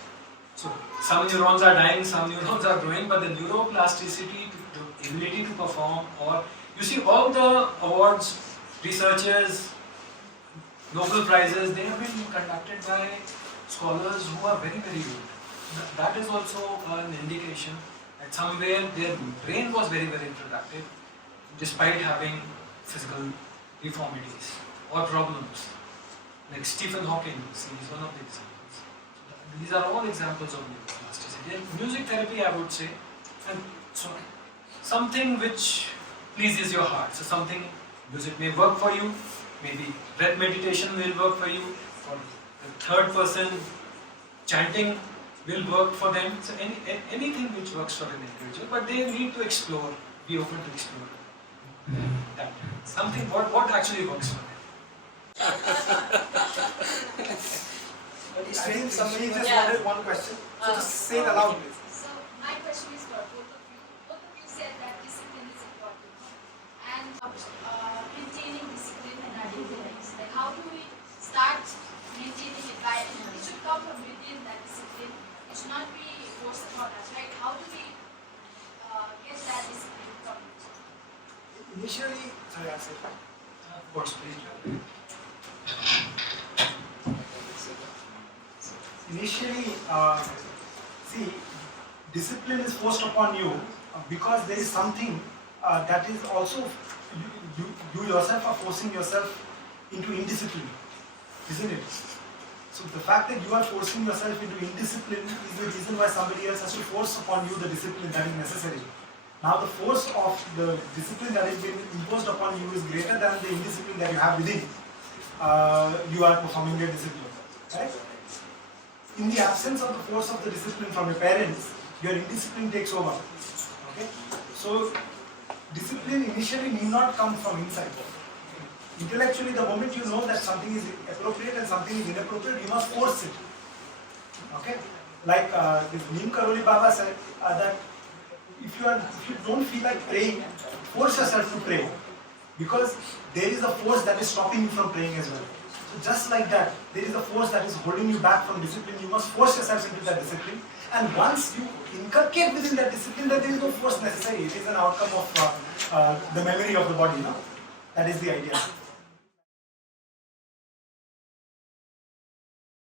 So some neurons are dying, some neurons are growing, but the neuroplasticity, the ability to perform, or you see all the awards, researchers, Nobel prizes, they have been conducted by scholars who are very, very good. That is also an indication that somewhere their brain was very, very productive despite having physical deformities or problems. Like Stephen Hawking is one of the examples. These are all examples of neuroplasticity. And music therapy, I would say, and so something which pleases your heart. So something, music may work for you, maybe breath meditation will work for you, or the third person chanting will work for them. So anything which works for an individual, but they need to explore, be open to explore that. Something, what actually works for them. I think somebody just Yeah. wanted one question. So just say it aloud, please. So my question is for both of you. Both of you said that discipline is important, and maintaining discipline in our daily lives. Like how do we start maintaining it? By it should come from within, that discipline. It should not be forced upon us, right? How do we get that discipline from it? Initially, sorry, I said. Of course, please. Initially, see, discipline is forced upon you because there is something that is also, you yourself are forcing yourself into indiscipline, isn't it? So the fact that you are forcing yourself into indiscipline is the reason why somebody else has to force upon you the discipline that is necessary. Now the force of the discipline that is being imposed upon you is greater than the indiscipline that you have within. You are performing your discipline, right? In the absence of the force of the discipline from your parents, your indiscipline takes over. Okay? So discipline initially need not come from inside. Intellectually, the moment you know that something is appropriate and something is inappropriate, you must force it. Okay? Like this Neem Karoli Baba said that if you don't feel like praying, force yourself to pray. Because there is a force that is stopping you from praying as well. So just like that, there is a force that is holding you back from discipline. You must force yourself into that discipline. And once you inculcate within that discipline, that there is no force necessary. It is an outcome of the memory of the body. No? That is the idea.